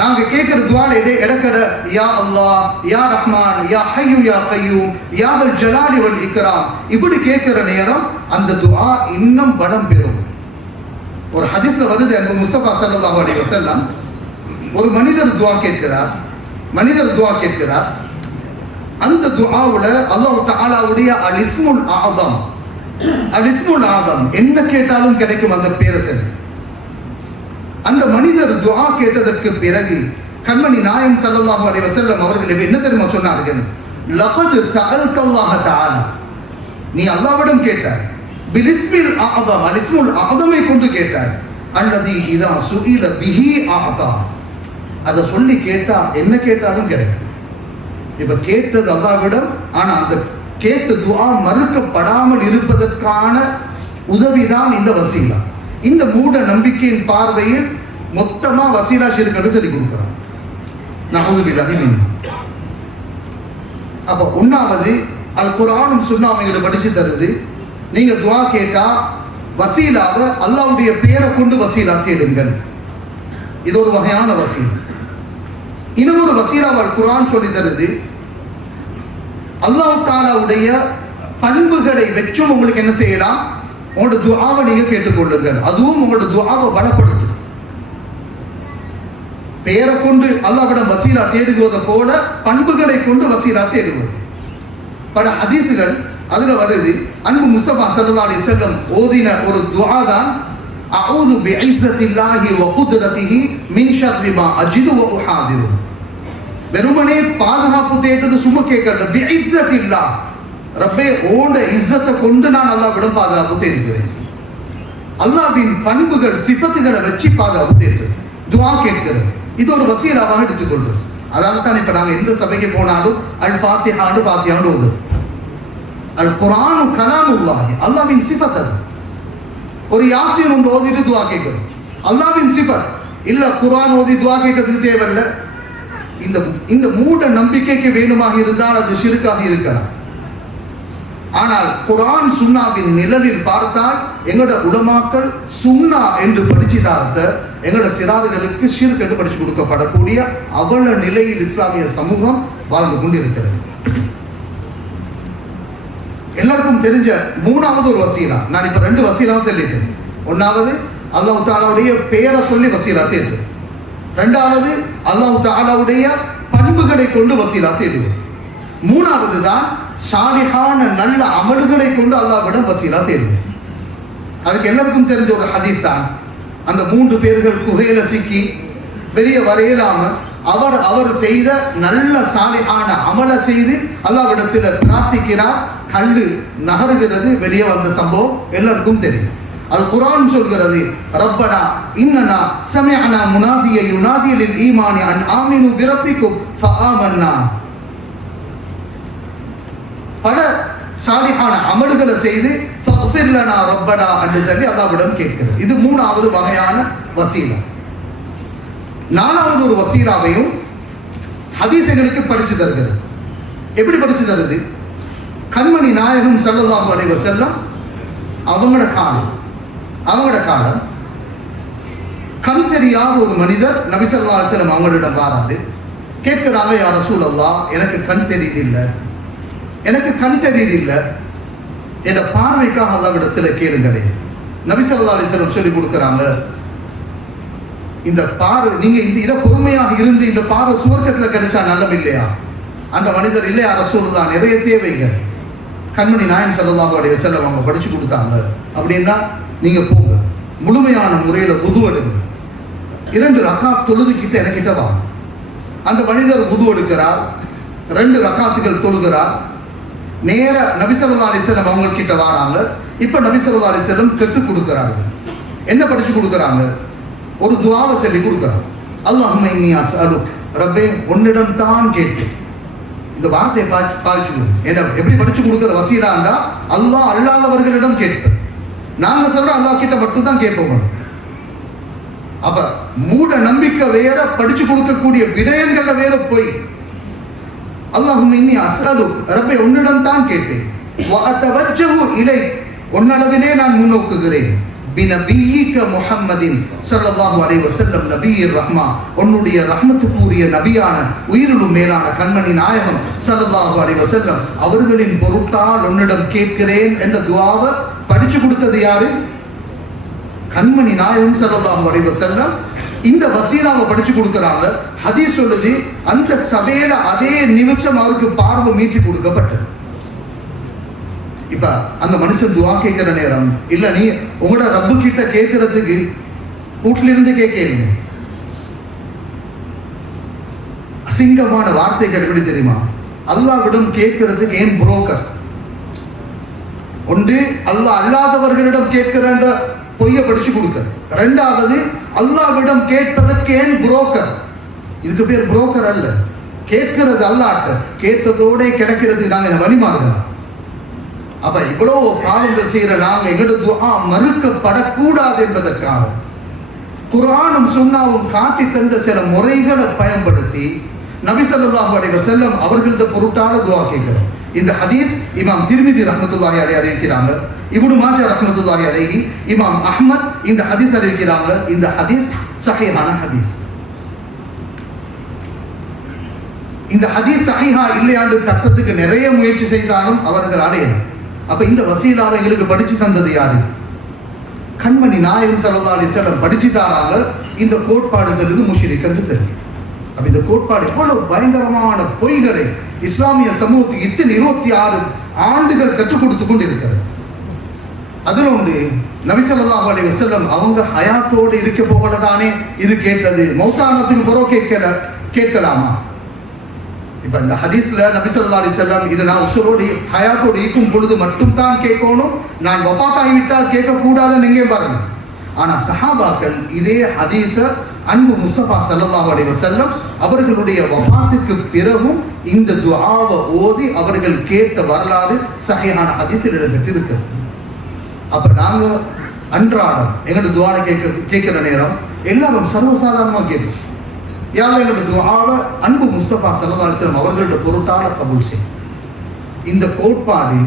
நாங்க கேட்கிற துஆல இடக்கட யா அல்லாஹ், யா ரஹ்மான், யா ஹய்யு யா கய்யூம், யா தல் ஜலாலி வல் இக்ராம் இப்படி கேட்கிற நேரம் அந்த துஆ இன்னும் பலம் பெறும். ஒரு ஹதீஸ்ல வருது, அன்பு முஸ்தபா ஸல்லல்லாஹு அலைஹி வஸல்லம் ஒரு மனிதர் துஆ கேட்கிறார். அந்த துஆவுல அல்லாஹ் தஆலாவுடைய அல் இஸ்முல் ஆதம் என்ன கேட்டாலும் கிடைக்கும் அந்த பேரை சொல்லி. அந்த மனிதர் துஆ கேட்டதற்கு பிறகு கண்மணி நாயகம் ஸல்லல்லாஹு அலைஹி வஸல்லம் அவர்கள் என்ன தெரியுமா சொன்னார்கள்? லகத் ஸஅல்தல்லாஹ தஆலா, நீ அல்லாஹ்விடம் கேட்டாய். பில் இஸ்மில் ஆதம், அல் இஸ்முல் ஆதமை கொண்டு கேட்டாய். அல்லதி இதா சுஇல பிஹி ஆதா, அதை சொல்லி கேட்டா என்ன கேட்டாலும் கிடைக்கும். இப்ப கேட்டது அல்லாஹ்விடம், ஆனா அந்த கேட்ட துஆ மறுக்கப்படாமல் இருப்பதற்கான உதவிதான் இந்த வசீலா. இந்த மூட நம்பிக்கையின் பார்வையில் மொத்தமா வசீலா ஷிர்க்னு சொல்லி கொடுக்கிறான். நஹூது பில்லாஹி மின்ஹு. அப்ப ஒன்னாவது அல் குர்ஆனும் சுன்னாவும் எங்களுக்கு படிச்சு தருது, நீங்க துஆ கேட்டா வசீலாவை அல்லாஹ்வுடைய பேரை கொண்டு வசீலா தேடுங்கள். இது ஒரு வகையான வசீலா. இன்னொரு வசீலாவை அல் குர்ஆன் சொல்லி தருது, அல்லாஹ் தஆலாவுடைய பண்புகளை வச்சும் உங்களுக்கு என்ன செய்யலாம்? உங்களோட துஆவை நீங்க கேட்டுக்கொள்ளுங்கள். அதுவும் உங்களோட துஆவை பலப்படுத்தும். பெயரை கொண்டு அல்லாஹ்விடம் வசீலா தேடுவதை போல பண்புகளை கொண்டு வசீலா தேடுவது. பல ஹதீஸுகள் அதுல வருது. அன்பு முஸ்தபா ஸல்லல்லாஹு அலைஹி வஸல்லம் ஓதின ஒரு துஆ தான் அஊது பிஇஸ்ஸத்தில்லாஹி வ குத்ரத்திஹி மின் ஷர்ரி மா அஜிது வ உஹாதிரு. வெறுமனே பாதுகாப்பு தேடுறது சும்மா கேட்கல. பிஇஸ்ஸத்தில்லாஹ், ரப்பே ஓண்ட இஸ்ஸத்தை கொண்டு நான் அல்லாஹ்விடம் பாதுகாப்பு தேடுகிறேன். அல்லாஹ்வின் பண்புகள் சிஃபத்துகளை வச்சு பாதுகாப்பு தேடுறது, துஆ கேட்கிறது. இது ஒரு வசீலாவாக எடுத்துக்கொள்றது. அதனால தான் இப்ப நாங்க எந்த சபைக்கு போனாலும் அல் ஃபாத்திஹான்னு ஓதுறோம். அல் குர்ஆனு கலாமுல்லாஹி, அல்லாஹ்வின் சிஃபத் அது. ஒரு யாசீன் ஒன்று ஓதிட்டு துஆ கேட்கிறோம், அல்லாஹ்வின் சிஃபத். இல்ல குர்ஆன் ஓதி துஆ கேட்கறதுக்கு தேவையில்லை. இந்த மூட நம்பிக்கைக்கு வேணுமாக இருந்தால் அது ஷிர்காக இருக்கலாம். ஆனால் குர்ஆன் சுன்னாவின் நிழலில் பார்த்தால் எங்களோட உலமாக்கள் சுன்னா என்று படிச்சுதார்த்த எங்களோட சிறார்களுக்கு ஷிர்க் என்று படிச்சு கொடுக்கப்படக்கூடிய அவல நிலையில் இஸ்லாமிய சமூகம் வாழ்ந்து கொண்டு இருக்கிறது. எல்லாருக்கும் தெரிஞ்ச மூணாவது ஒரு வசீலா, நான் இப்ப 2 வசீலாவும் சொல்லிட்டேன். ஒன்னாவது அல்லாஹ் தஆலாவுடைய பெயரை சொல்லி வசீலா தேடு. ரெண்டாவது அல்லாஹ் தஆலாவுடைய பண்புகளை கொண்டு வசீலா தேடுவது. மூணாவது தான் சாலிஹான நல்ல அமல்களை கொண்டு அல்லாஹ்விடம் வசீலா தேடுவது. அதுக்கு எல்லாருக்கும் தெரிஞ்ச ஒரு ஹதீஸ் தான், அந்த 3 பேர்கள் குகையில சிக்கி வெளியே வரையலாம அவர் செய்த நல்ல சாலிஹான அமலை செய்து அல்லாஹ்விடத்தில் பிரார்த்திக்கிறார். கல்லு நகருகிறது, வெளியே வந்த சம்பவம் எல்லாருக்கும் தெரியும். அல் குர்ஆன் சொல்கிறது, ரப்பனா இன்னனா சமிஅனா முனாதிய யுனாதி லில் ஈமானி அன் ஆமினு பிரப்பிக்கும் ஃபஆமன்னா. பல சாலிஹான அமல்களை செய்து ஃபக்ஃபிர் லனா ரப்பனா என்று சொல்லி அல்லாஹ்விடம் கேட்கிறது. இது மூணாவது வகையான வசீலா. நாலாவது ஒரு வசீலாவையும் ஹதீஸ்களுக்கு படிச்சு தருகிறது. எப்படி படிச்சு தருது? கண்மணி நாயகம் ஸல்லல்லாஹு அலைஹி வஸல்லம் அவங்களோட காலம் கண் தெரியாத ஒரு மனிதர் நபி ஸல்லல்லாஹு அலைஹி வஸல்லம் அவங்களிடம் வராரு. கேட்கிறாங்க, யா ரசூலல்லாஹ், எனக்கு கண் தெரியுதில்லை, என்ற பார்வைக்காக அல்லாஹ்விடத்தில் கேளுங்களே. நபி ஸல்லல்லாஹு அலைஹி வஸல்லம் சொல்லி கொடுக்குறாங்க, இந்த பார்வை நீங்க இதை பொறுமையாக இருந்து இந்த பார்வை சுவர்க்கத்தில் கிடைச்சா நல்லம் இல்லையா? அந்த மனிதர், இல்லையா ரசூலுல்லாஹ், நிறைய தேவைகள் கண்மணி நாயகம் ஸல்லல்லாஹு அலைஹி வஸல்லம் அவங்க படிச்சு கொடுத்தாங்க. அப்படின்னா நீங்க போங்க, முழுமையான முறையில் வுது எடுங்க, 2 ரக்காத் தொழுதுகிட்ட எனக்கிட்ட வாங்க. அந்த மனிதர் வுது எடுக்கிறார், 2 ரக்காத்துகள் தொழுகிறார், நேர நபி ஸல்லல்லாஹு அலைஹி வஸல்லம் அவங்க கிட்ட வராங்க. இப்ப நபி ஸல்லல்லாஹு அலைஹி வஸல்லம் கற்றுக் கொடுக்கிறார்கள். என்ன படிச்சு கொடுக்குறாங்க? ஒரு துஆவை சொல்லி கொடுக்குறாங்க. அல்லாஹும்ம இன்னி அஸ்அலுக், ரப்பே உன்னிடம் தான் கேட்பேன். இந்த வார்த்தையை பாய்ச்சுக்கணும். என்ன எப்படி படிச்சு கொடுக்குற வசீலாண்டா அல்லாஹ் அல்லாதவர்களிடம் கேட்பது. நாங்க சொல்ற அல்லாஹ் கிட்ட மட்டும் தான் கேட்போம். அப்ப மூட நம்பிக்கை வேற, படிச்சு கொடுக்கக்கூடிய விடயங்கள்ல வேற போய். அல்லாஹும்ம இன்னி அஸ்அலுக், ரப்பே உன்னிடம் தான் கேட்பேன். வ அதவஜ்ஜஹு இலைக், உன்னளவிலே நான் முன்னோக்குகிறேன். பிநபியிக முஹம்மதின் ஸல்லல்லாஹு அலைஹி வஸல்லம் நபியிர் ரஹ்மா, உன்னுடைய ரஹ்மத்துக்குரிய நபியான உயிரிலும் மேலான கண்மணி நாயகம் ஸல்லல்லாஹு அலைஹி வஸல்லம் அவர்களின் பொருட்டால் உன்னிடம் கேட்கிறேன் என்ற துஆவை படிச்சு கொடுத்தது யாரு? கண்மணி நாயகம் ஸல்லல்லாஹு அலைஹி வஸல்லம். இந்த வசீலாவை படிச்சு கொடுக்குறாங்க. ஹதீஸ் சொல்லுது, அந்த சபையில அதே நிமிஷம் அவருக்கு பார்வை மீட்டி கொடுக்கப்பட்டது. இப்ப அந்த மனுஷன் துவா கேட்கிற நேரம் இல்ல, நீ உங்களோட ரப்பு கிட்ட கேட்கறதுக்கு வீட்டில இருந்து கேட்க. அசிங்கமான வார்த்தைகள் எப்படி தெரியுமா? அல்லாஹ்விடம் கேட்கறதுக்கு ஏன் புரோக்கர்? ஒன்று அல்லாஹ் அல்லாதவர்களிடம் கேட்கிற பொய்ய படிச்சு கொடுக்கிறது. 2வது அல்லாஹ்விடம் கேட்பதற்கு ஏன் புரோக்கர்? இதுக்கு பேர் புரோக்கர் அல்ல. கேட்கிறது அல்லாஹ்ட்ட, கேட்டதோட கிடைக்கிறதுக்கு நாங்க என்ன வழிமாறுகிறோம்? அப்ப இவ்வளவு பாவங்கள் செய்யற நாங்க எங்களோட துஆ மறுக்கப்படக்கூடாது என்பதற்காக குர்ஆனும் சுன்னாவும் காட்டி தந்த சில முறைகளை பயன்படுத்தி நபி ஸல்லல்லாஹு அலைஹி வஸல்லம் அவர்களது பொருட்டால துஆ கேட்கிறோம். இந்த ஹதீஸ் இமாம் திர்மிதி ரஹ்மத்துல்லாஹி அலைஹி அறிவிக்கிறாங்க. இப்னு மாஜா ரஹ்மத்துல்லாஹி அலைஹி, இமாம் அஹ்மத் இந்த ஹதீஸ் அறிவிக்கிறாங்க. இந்த ஹதீஸ் சஹீஹான ஹதீஸ். இந்த ஹதீஸ் சஹீஹா இல்லையாண்டு தட்டத்துக்கு நிறைய முயற்சி செய்தாலும் அவர்கள் அடையலாம். அப்ப இந்த வசீலாவை எங்களுக்கு படிச்சு தந்தது யாரு? கண்மணி நாயகம் ஸல்லல்லாஹு அலைஹி வஸல்லம் படிச்சு தாராங்க. இந்த கோட்பாடு சொல்லுது முஷ்ரிக் என்று சொல்லி. அப்ப இந்த கோட்பாடு இவ்வளவு பயங்கரமான பொய்களை இஸ்லாமிய சமூகத்துக்கு இத்தனை 26 ஆண்டுகள் கற்றுக் கொடுத்து கொண்டு இருக்கிறது. அதுல ஒன்று, நபி ஸல்லல்லாஹு அலைஹி வஸல்லம் அவங்க ஹயாத்தோடு இருக்க போகலதானே இது கேட்டது. மௌத்தானத்துக்கு பிறகு கேட்கலாமா? இப்ப இந்த ஹதீஸ்ல நபி ஸல்லல்லாஹு அலைஹி வஸல்லம் இது நான் உசுரோடு ஹயாத்தோடு இருக்கும் பொழுது மட்டும் தான் கேட்கணும், நான் வஃபாத் ஆகிவிட்டால் கேட்க கூடாதுன்னு எங்கே பாருங்க. ஆனா சஹாபாக்கள் இதே ஹதீஸ அன்பு முஸ்தபா ஸல்லல்லாஹு அலைஹி வஸல்லம் அவர்களுடைய வஃபாத்துக்கு பிறகும் இந்த துஆவை ஓதி அவர்கள் கேட்ட வரலாறு சஹீஹான ஹதீஸில் இடம்பெற்றிருக்கிறது. அப்ப நாங்க அன்றாடம் எங்களோட துஆவை கேட்கிற நேரம் எல்லாரும் சர்வசாதாரணமாக கேட்போம். யாரும் எங்களோட துஆவை அன்பு முஸ்தபா ஸல்லல்லாஹு அலைஹி வஸல்லம் அவர்களோட பொருட்டால கபூல் செய்யும். இந்த கோட்பாடு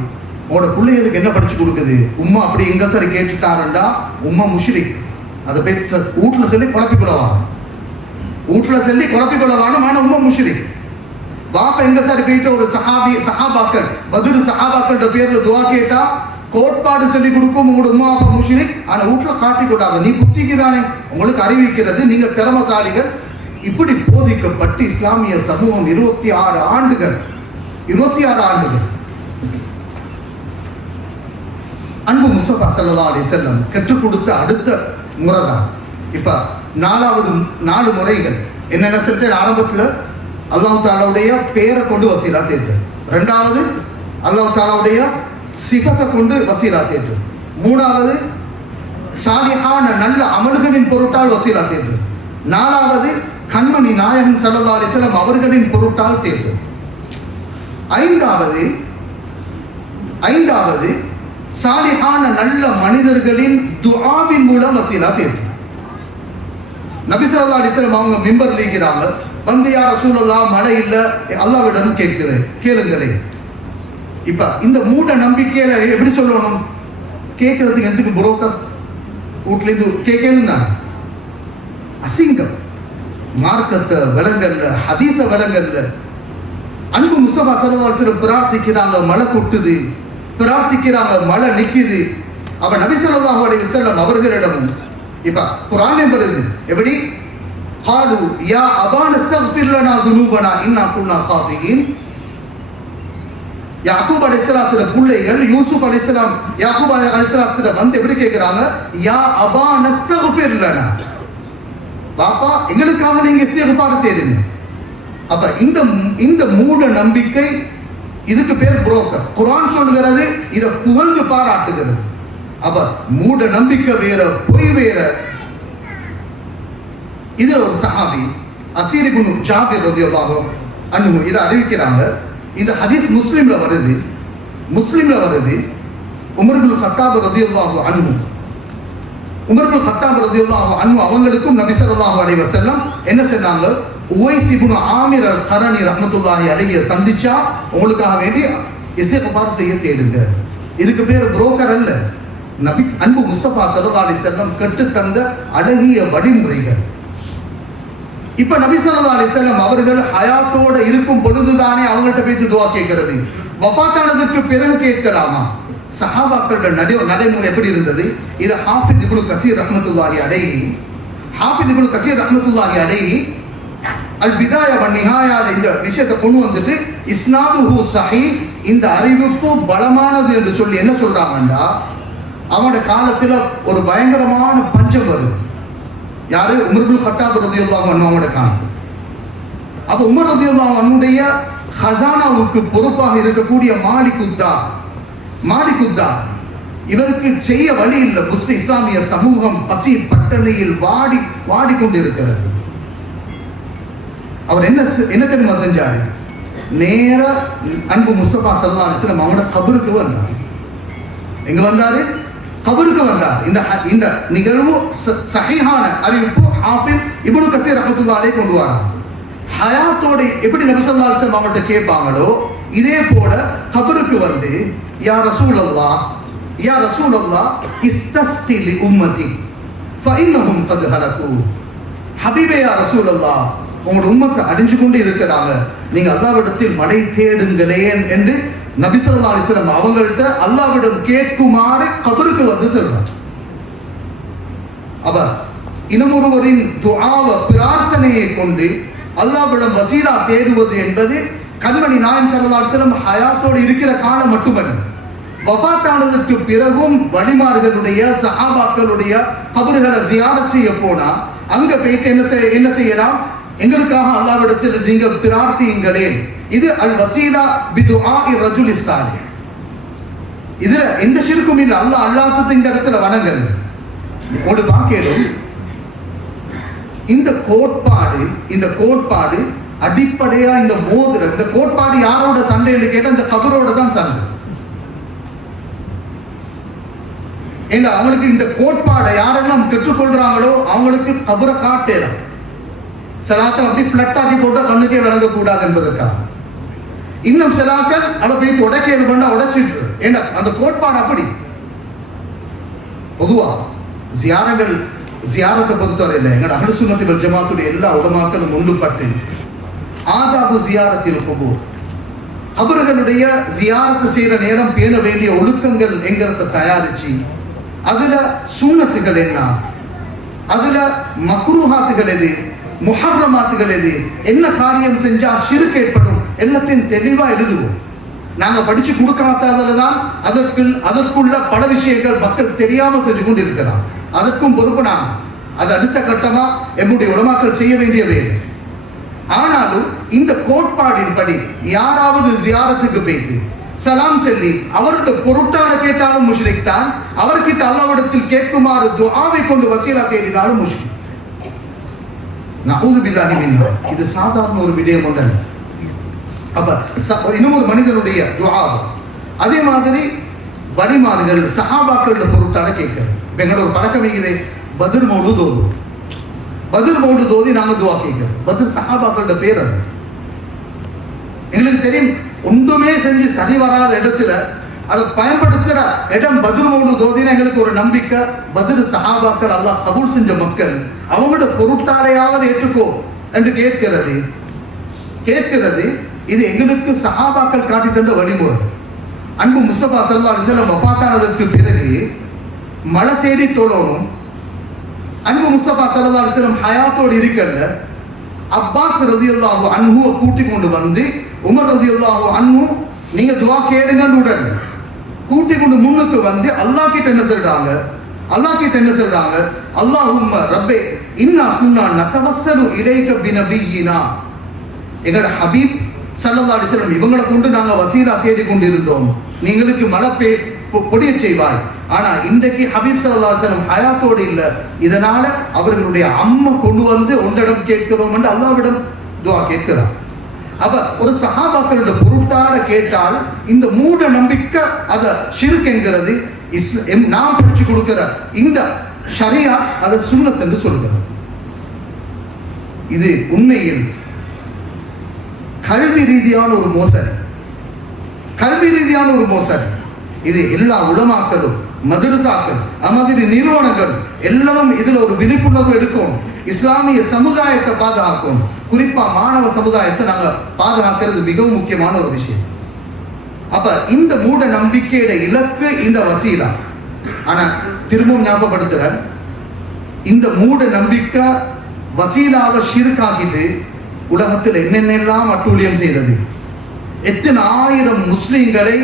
உங்களோட பிள்ளைகளுக்கு என்ன படிச்சு கொடுக்குது? உம்மா அப்படி எங்க சரி கேட்டுட்டாருண்டா உம்மா முஷ்ரிக். அதை போய் வீட்டுல சொல்லி குழப்பிக்கொள்ளவாங்க, ஆனா உம்மா முஷ்ரிக். வாப்ப எங்க சார் போயிட்டு ஒரு சஹாபாக்கள் பத்ர் சஹாபாக்களோட பேர்ல துஆ கேட்டா கோட்பாடு சொல்லி கொடுக்கும் உங்களோட உம்மா அப்பா முஷ்ரிக். ஆனா வீட்டுல காட்டிக்கொள்ளாத, நீ புத்திக்கு தானே உங்களுக்கு அறிவிக்கிறது, நீங்க திறமசாலிகள். இப்படி போதிக்கப்பட்டு இஸ்லாமிய சமூகம் 26 ஆண்டுகள் அன்பு முஸ்தபா ஸல்லல்லாஹு அலைஹி வஸல்லம் கற்றுக் கொடுத்த அடுத்த முறை தான். இப்ப 4 முறைகள் என்னென்ன சொல்லிட்டு, ஆரம்பத்தில் அல்லாஹ் தாலாவுடைய பேரை கொண்டு வசீலா தேர்வு, 2வது அல்லாஹ் தாலாவுடைய சிஃபத்தை கொண்டு வசீலா தேர்வு, 3வது சாலிஹான நல்ல அமல்களின் பொருட்டால் வசீலா தேடுறது. 4வது கண்மணி நாயகன் ஸல்லல்லாஹு அலைஹி வஸல்லம் அவர்களின் பொருட்டால் தேடுறது. 5வது சாலிஹான நல்ல மனிதர்களின் துஆவின் மூலம் வசீலா தேடுறது. நபி ஸல்லல்லாஹு அலைஹி வஸல்லம் அவங்க மிம்பர்ல இருக்கிறாங்க, வந்து யா ரசூலல்லாஹ் மழை இல்ல, அல்லாஹ்விடம் கேளுங்களேன். இப்ப இந்த மூட நம்பிக்கையில எப்படி சொல்லணும்? கேட்கறதுக்கு எதுக்கு புரோக்கர் வீட்டுல இருந்து கேட்கணும் தானே? அசிங்கம். மார்க்கத்தை விலங்கல்ல, ஹதீஸ விலங்கல்ல. அன்பு முஸ்தபா ஸல்லல்லாஹு அலைஹி வஸல்லம் பிரார்த்திக்கிறாங்க, மழை கொட்டுது, பிரார்த்திக்கிறாங்க, மழை நிக்குது. அவ நபி ஸல்லல்லாஹு அலைஹி வஸல்லம் அவர்களிடமும் இப்ப குர்ஆனே வருது எப்படி? காலு யா அபான அஸ்தக்ஃபிர் லனா துனூபனா இன்னா குன்னா காதியின். யாக்கூப் அலைஹிஸ்ஸலாத்துடைய பிள்ளைகள் யூசுப் அலைஹிஸ்ஸலாம் யாக்கூப் அலைஹிஸ்ஸலாத்துடைய வந்து எப்படி கேட்கிறாங்க? யா அபான அஸ்தக்ஃபிர் லனா, பாப்பா எங்களுக்காக நீங்க இஸ்திக்ஃபார் தேடுங்க. அப்ப இந்த மூட நம்பிக்கை, இதுக்கு பேர் புரோக்கர். குர்ஆன் சொல்கிறது, இதை புகழ்ந்து பாராட்டுகிறது. அப்ப மூட நம்பிக்கை வேற, பொய் வேற. இதுல ஒரு சஹாபி அஸீர் இப்னு ஜாபிர் ரலியல்லாஹு அன்ஹு இதை அறிவிக்கிறாங்க. இந்த ஹதீஸ் முஸ்லிம்ல வருது. உமர் இப்னு கத்தாப் ரலியல்லாஹு அன்ஹு அவங்களுக்கும் நபி ஸல்லல்லாஹு அலைஹி வஸல்லம் என்ன சொன்னாங்க? உவைஸ் இப்னு ஆமிர் அல் கரனி ரஹ்மத்துல்லாஹி அலைஹி சந்திச்சா உங்களுக்காக வேண்டி இஸ்திக்ஃபார் செய்ய தேடுங்க. இதுக்கு பேர் புரோக்கர் அல்ல. நபி அன்பு முஸ்தபா ஸல்லல்லாஹு அலைஹி வஸல்லம் கற்று தந்த அழகிய வழிமுறைகள். இப்ப நபி ஸல்லல்லாஹு அலைஹி வஸல்லம் அவர்கள் ஹயாத்தோட இருக்கும் பொழுதுதானே அவங்கள்ட்ட போய் துஆ கேட்கிறது. வஃபாத்தானதுக்கு பிறகு கேட்கலாமா? சஹாபாக்களோட நடைமுறை எப்படி இருந்தது? இது ஹாஃபிஸ் இப்னு கஸீர் ரஹ்மத்துல்லாஹி அலைஹி அல் பிதாயா வன் நிஹாயால இந்த விஷயத்தை கொண்டு வந்துட்டு இஸ்னாதுஹு ஸஹீஹ், இந்த அறிவிப்பு பலமானது என்று சொல்லி என்ன சொல்றாங்கண்டா, அவனோட காலத்துல ஒரு பயங்கரமான பஞ்சம் வருது. யாரு? உமர் இப்னு கத்தாப் ரலியல்லாஹு அன்ஹு அவனோட காலம். அப்ப உமர் ரலியல்லாஹு அன்ஹுடைய ஹஸானாவுக்கு பொறுப்பாக இருக்கக்கூடிய மாலிகுத்தா இவருக்கு செய்ய வழி இல்லை. முஸ்லிம் இஸ்லாமிய சமூகம் பசி பட்டணையில் வாடி கொண்டிருக்கிறது. அவர் என்ன தெரியுமா செஞ்சாரு? நேர அன்பு முஸ்தபா ஸல்லல்லாஹு அலைஹி வஸல்லம் அவங்களோட கபருக்கு வந்தார். எங்க வந்தாரு? கபருக்கு வந்தார். இந்த நிகழ்வு சஹீஹான அறிவிப்பு ஹாஃபிஸ் இப்னு கஸீர் ரஹ்மத்துல்லாஹி அலைஹி கொண்டு வராங்க. ஹயாத்தோட எப்படி நபி ஸல்லல்லாஹு அலைஹி வஸல்லம் அவங்கள்ட்ட கேட்பாங்களோ இதே போல கபருக்கு வந்து யா ரசூலல்லாஹ் இஸ்தஸ்கி லி உம்மதி ஃபஇன்னஹும் கத் ஹலகு. ஹபீபே யா ரசூலல்லாஹ், உங்களோட உம்மத்தை அழிஞ்சு கொண்டு இருக்கிறாங்க, நீங்க அல்லாஹ்விடத்தில் மழை தேடுங்களேன் என்று நபி ஸல்லல்லாஹு அலைஹி வஸல்லம் அவங்கள்ட்ட அல்லாஹ்விடம் கேட்குமாறு கபருக்கு வந்து சொல்றாங்க. அப்ப இன்னொருவரின் துஆவை பிரார்த்தனையை கொண்டு அல்லாஹ்விடம் வசீலா தேடுவது என்பது கண்மணி நாயகம் ஸல்லல்லாஹு அலைஹி வஸல்லம் ஹயாத்தோடு இருக்கிற காலம் மட்டுமல்ல, வஃபாத்தானதற்கு பிறகும் வலிமார்களுடைய சஹாபாக்களுடைய கபர்களை ஜியாரத் செய்ய போனா அங்க போயிட்டு என்ன செய்யலாம்? எங்களுக்காக அல்லாஹ்விடத்தில் நீங்க பிரார்த்தியுங்களே. இது அல் வசீலா பிதுஆஇ ரஜுலி ஸாலிஹ். இதுல எந்த ஷிர்க்கும் இல்ல. அல்லாஹ்வுக்கு இந்த இடத்துல வணங்கல். ஒரு பாக்கேலும் இந்த கோட்பாடு அடிப்படையா இந்த கோட்பாடு யாரோட சண்டை என்று கேட்டா இந்த கபரோட தான் சண்டை. ஏன்னா அவங்களுக்கு இந்த கோட்பாடை யாரெல்லாம் பெற்றுக்கொள்றாங்களோ அவங்களுக்கு கபரை காட்டலாம். சிலாக்கள் அப்படி ஃபிளட் ஆக்கி போட்டா கண்ணுக்கே விளங்க கூடாது என்பதற்காக. இன்னும் சிலாக்கள் அதை போய் உடைக்கேது பண்ணா உடைச்சிட்டு. ஏன்னா அந்த கோட்பாடு அப்படி. பொதுவா ஜியாரத்தை பொறுத்தவரை இல்லை. எங்களோட அஹ்லு சுன்னத்தி வல் ஜமாத்துடைய எல்லா உலமாக்களும் ஒன்றுபட்டு ஆதாபு ஜியாரத்தில் குபூர், கபர்களுடைய ஜியாரத்து செய்யற நேரம் பேண வேண்டிய ஒழுக்கங்கள் என்கிறத தயாரிச்சு அதுல சுன்னத்துகள் என்ன, அதுல மக்ரூஹாத்துகள் எது, முஹர்ரமாத்துகள் எது, என்ன காரியம் செஞ்சா ஷிர்க் ஏற்படும் எல்லாத்தையும் தெளிவா எழுதுவோம். நாங்க படிச்சு கொடுக்காததுல தான் அதற்குள்ள பல விஷயங்கள் மக்கள் தெரியாம செஞ்சு கொண்டு இருக்கிறார். அதற்கும் பொறுப்பு நாம். அது அடுத்த கட்டமா எம்முடைய உலமாக்கள் செய்ய வேண்டிய வேலை. ஆனாலும் இந்த கோட்பாடின் படி யாராவது ஜியாரத்துக்கு போய்த்து சலாம் சொல்லி அவருடைய பொருட்டான கேட்டாலும் முஷ்ரிக் தான். அவர்கிட்ட அல்லாஹ்விடத்தில் கேட்குமாறு துஆவை கொண்டு வசீலா தேடினாலும் முஷ்ரிக். நஊது பில்லாஹி மின்ஹா. இது சாதாரண ஒரு விடயம் ஒன்றல்ல. அப்ப இன்னும் ஒரு மனிதனுடைய துஆ. அதே மாதிரி வலிமார்கள் சஹாபாக்களோட பொருட்டான கேட்கிறது. எங்களோட ஒரு பழக்கம் இருக்குது, பத்ர் மௌலூத் ஓதுவோம். பத்ர் மௌலூத் ஓதி நாங்கள் துஆ கேட்கிறோம். பத்ர் சஹாபாக்களோட பேர் அது. எங்களுக்கு தெரியும், ஒன்றுமே செஞ்சு சரி வராத இடத்துல அதை பயன்படுத்துகிற இடம் பத்ர் மௌலூத் ஓதினா எங்களுக்கு ஒரு நம்பிக்கை. பத்ர் சஹாபாக்கள் அல்லாஹ் கபூல் செஞ்ச மக்கள், அவங்களோட பொருட்டாலையாவது ஏற்றுக்கோ என்று கேட்கிறது. இது எங்களுக்கு சஹாபாக்கள் காட்டி தந்த வழிமுறை. அன்பு முஸ்தபா ஸல்லல்லாஹு அலைஹி வஸல்லம் வஃபாத்தானதற்கு பிறகு மழை தேடி தொழணும். அன்பு முஸ்தபா ஸல்லல்லாஹு அலைஹி வஸல்லம் ஹயாத்தோடு இருக்கல்ல, அப்பாஸ் ரலியல்லாஹு அன்ஹுவை கூட்டி கொண்டு வந்து உமர் ரலியல்லாஹு அன்ஹு நீங்க துஆ கேளுங்கன்னு உடல் கூட்டி கொண்டு முன்னுக்கு வந்து அல்லாஹ் கிட்ட என்ன சொல்றாங்க? அல்லாஹும்ம ரப்பே இன்னா குன்னா நதவஸ்ஸலு இலைக பினபியினா. எங்கட ஹபீப் ஸல்லல்லாஹு அலைஹி வஸல்லம் இவங்களை கொண்டு நாங்க வசீலா தேடி கொண்டு இருந்தோம், நீங்களுக்கு மழை பொடிய செய்வாய். ஆனா இன்றைக்கு ஹபீப் ஸல்லல்லாஹு அலைஹி வஸல்லம் ஹயாத்தோடு இல்ல, இதனால அவர்களுடைய அம்மா கொண்டு வந்து ஒன்றிடம் கேட்கிறோம் என்று அல்லாஹ்விடம் துஆ கேட்கிறார். அப்ப ஒரு சஹாபாக்களோட பொருட்டால கேட்டால் இந்த மூட நம்பிக்கை அத ஷிர்க் என்கிறது. நாம் படிச்சு கொடுக்கிற இந்த ஷரியா அதை சுன்னத் என்று சொல்கிறது. இது உண்மையில் கல்வி ரீதியான ஒரு மோசடி. இது எல்லா உலமாக்களும் மதரசாக்கள் மாதிரி நிறுவனங்கள் எல்லாரும் இதுல ஒரு விழிப்புணர்வு எடுக்கும். இஸ்லாமிய சமுதாயத்தை பாதுகாக்கும், குறிப்பா மாணவ சமுதாயத்தை நாங்க பாதுகாக்கிறது மிகவும் முக்கியமான ஒரு விஷயம். அப்ப இந்த மூட நம்பிக்கையோட இலக்கு இந்த வசீலா. ஆனா திரும்பவும் ஞாபகப்படுத்துறேன், இந்த மூட நம்பிக்கை வசீலாவை ஷிர்காக்கிட்டு உலகத்தில் என்னென்னெல்லாம் அட்டூழியம் செய்தது. எத்தனை ஆயிரம் முஸ்லிம்களை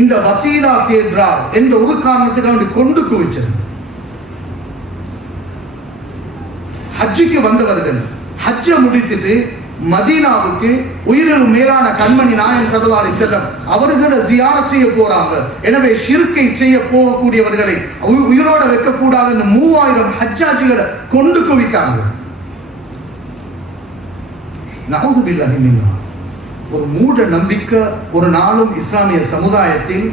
இந்த வசீலா தேடுறார் என்ற ஒரு காரணத்துக்காக கொண்டு குவிச்சது. ஹஜ்ஜுக்கு வந்தவர்கள் ஹஜ்ஜை முடித்துட்டு மதீனாவுக்கு உயிரிலும் மேலான கண்மணி நாயகம் ஸல்லல்லாஹு அலைஹி வஸல்லம் அவர்களை ஜியாரத் செய்ய போறாங்க. எனவே ஷிர்கை செய்ய போகக்கூடியவர்களை உயிரோட வைக்கக்கூடாதுன்னு 3000 ஹஜ்ஜாஜிகளை கொண்டு குவித்தாங்க. நஊது பில்லாஹி மின்ஹா. ஒரு மூட நம்பிக்கை ஒரு நாளும் இஸ்லாமிய சமுதாயத்தில்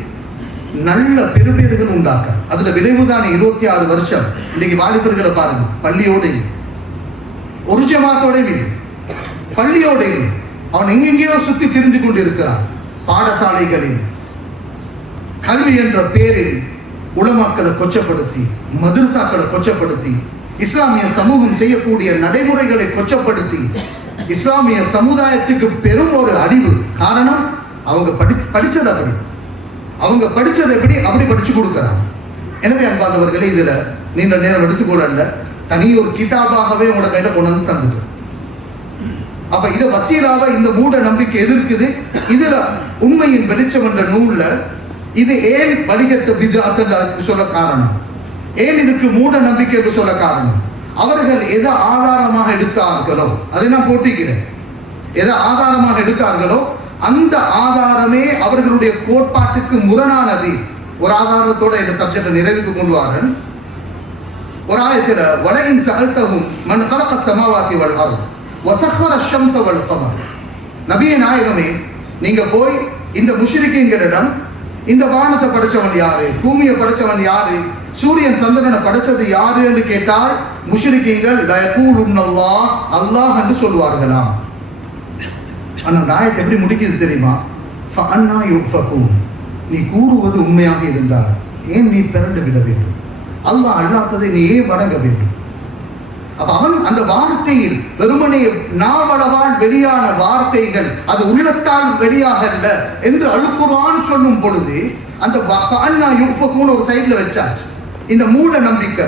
நல்ல பெருபேறுகள் உண்டாக்க. அதுல விளைவுதான 26 வருஷம். இன்னைக்கு வாலிபர்களை பாருங்க, பள்ளியோடு ஒரு ஜமாத்தோட பள்ளியோடு அவன் எங்கெங்கேயோ சுத்தி திரிந்து கொண்டு இருக்கிறான். பாடசாலைகளில் கல்வி என்ற பேரில் உலமாக்களை கொச்சப்படுத்தி, மதரசாக்களை கொச்சப்படுத்தி, இஸ்லாமிய சமூகம் செய்யக்கூடிய நடைமுறைகளை கொச்சப்படுத்தி இஸ்லாமிய சமுதாயத்துக்கு பெரும் ஒரு அழிவு. காரணம், அவங்க படிச்சது எப்படி அப்படி படிச்சு கொடுக்கிறாங்க. எனவே அன்பாதவர்களே, இதுல நீண்ட நேரம் எடுத்துக்கொள்ள தனி ஒரு கிதாபாகவே உங்களோட கையில கொண்டு வந்து தந்துட்டு. அப்ப இத வசீலாவை இந்த மூட நம்பிக்கை எதிர்க்குது. இதுல உண்மையின் வெளிச்சம் என்ற நூல்ல இது ஏன் வழிகட்ட பித்அத் சொல்ல காரணம், ஏன் இதுக்கு மூட நம்பிக்கை என்று சொல்ல காரணம், அவர்கள் எதை ஆதாரமாக எடுத்தார்களோ அதை நான் போட்டிக்கிறேன். எதை ஆதாரமாக எடுத்தார்களோ அந்த ஆதாரமே அவர்களுடைய கோட்பாட்டுக்கு முரணானது. ஒரு ஆதாரத்தோட இந்த சப்ஜெக்டை நிறைவுக்கு கொண்டு வரேன். ஒரு ஆயத்துல வலஇன் சஅல்தஹும் மன் ഖலக ஸமாவாதி வல் அர்த் வஸഖர அஷ்-ஷம்ஸ வல் கமர். நபியே நாயகமே, நீங்க போய் இந்த முஷ்ரிக்கீன்களிடம் இந்த வானத்தை படைச்சவன் யாரு, பூமியை படைச்சவன் யாரு, சூரியன் சந்திரனை படைச்சது யாரு என்று கேட்டால் முஷ்ரிக்கீன்கள் லயகூலுன்னல்லாஹ், அல்லாஹ் என்று சொல்வார்களாம். ஆனா அந்த ஆயத்தை எப்படி முடிக்குது தெரியுமா? ஃபஅன்னா யுஃபகூன். நீ கூறுவது உண்மையாக இருந்தால் ஏன் நீ பிறண்டு விட வேண்டும்? அல்லாஹ் அல்லாததை நீ ஏன் வணங்க வேண்டும்? அப்ப அவன் அந்த வார்த்தையில் வெறுமனே நாவளவால் வெளியான வார்த்தைகள் அது உள்ளத்தால் வெளியாகல்ல என்று அல் குர்ஆன் சொல்லும் பொழுது அந்த ஃபஅன்னா யுஃபகூன் ஒரு சைட்ல வச்சாச்சு. இந்த மூட நம்பிக்கை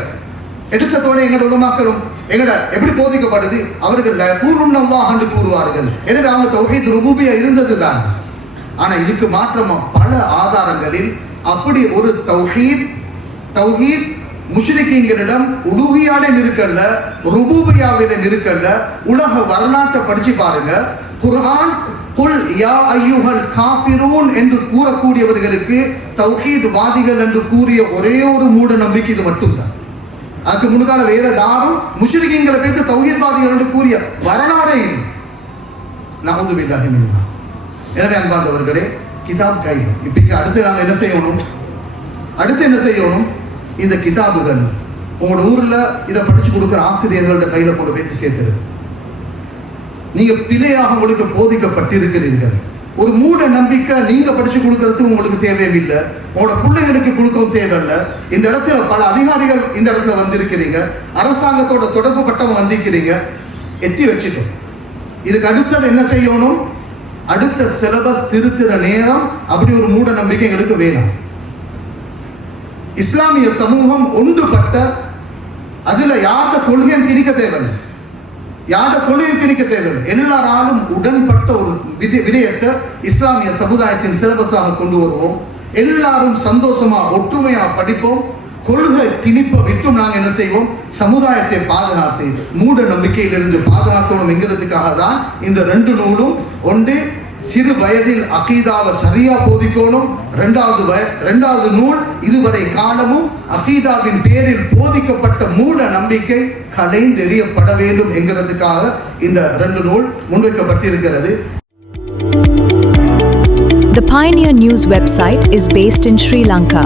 எடுத்ததோட எங்களோட உலமாக்களும் எங்கட எப்படி போதிக்கப்படுது, அவர்கள் லயகூலுன்னல்லாஹ் என்று கூறுவார்கள். எனவே அவங்க தௌஹீத் ருபூபியா இருந்தது தான். ஆனா இதுக்கு மாற்றமா பல ஆதாரங்களில் அப்படி ஒரு தௌஹீத் முஷ்ரிக்கீன்களிடம் உலூஹியாவிடம் இருக்கல்ல, ருபூபியாவிடம் இருக்கல்ல. உலக வரலாற்றை படிச்சு பாருங்க. குர்ஆன் குல் யா அய்யுஹல் காஃபிரூன் என்று கூறக்கூடியவர்களுக்கு தௌஹீத் வாதிகள் என்று கூறிய ஒரே ஒரு மூட நம்பிக்கை இது மட்டும்தான். அதுக்கு முன்கால வேற யாரும் முஷ்ரிக்கீன்களை பேத்து தௌஹீத்வாதிகள் என்று கூறிய வரலாறே இல்லை. நஊது பில்லாஹி மின்ஹா. எனவே அன்பார்ந்தவர்களே, கிதாப் கையில் இப்ப அடுத்து நாங்கள் என்ன செய்யணும்? இந்த கிதாபுகள் உங்களோட ஊர்ல இதை படிச்சு கொடுக்குற ஆசிரியர்கள்ட்ட கையில கொண்டு போய் சேர்த்துரு. நீங்க பிழையாக உங்களுக்கு போதிக்கப்பட்டிருக்கிறீர்கள். ஒரு மூட நம்பிக்கை நீங்க படிச்சு கொடுக்கறதுக்கு உங்களுக்கு தேவையும் இல்லை, உங்களோட பிள்ளைகளுக்கு கொடுக்கவும் தேவையில்லை. இந்த இடத்துல பல அதிகாரிகள் இந்த இடத்துல வந்திருக்கிறீங்க, அரசாங்கத்தோட தொடர்பு பட்டவங்க வந்திருக்கிறீங்க, எத்தி வச்சுட்டோம். இதுக்கு அடுத்தது என்ன செய்யணும்? அடுத்த சிலபஸ் திருத்துற நேரம் அப்படி ஒரு மூட நம்பிக்கை எங்களுக்கு வேணும். இஸ்லாமிய சமூகம் ஒன்றுபட்ட, அதுல யார்கிட்ட கொள்கையும் திணிக்க தேவையில்லை, எல்லாராலும் உடன்பட்ட ஒரு விடயத்தை இஸ்லாமிய சமுதாயத்தின் சிலபஸாக கொண்டு வருவோம். எல்லாரும் சந்தோஷமா ஒற்றுமையா படிப்போம். கொள்கை திணிப்பை விட்டும் நாங்கள் என்ன செய்வோம்? சமுதாயத்தை பாதுகாத்து மூட நம்பிக்கையிலிருந்து பாதுகாக்கணும் என்கிறதுக்காக தான் இந்த 2 நூலும். ஒன்று, சிறு வயதில் அகீதாவை சரியா போதிக்கணும். இரண்டாவது நூல், இதுவரை காலமும் அகீதாவின் பேரில் போதிக்கப்பட்ட மூட நம்பிக்கை கலைந்தெறியப்பட வேண்டும் என்கிறதுக்காக இந்த 2 நூல் முன்வைக்கப்பட்டிருக்கிறது. The Pioneer News website is based in Sri Lanka.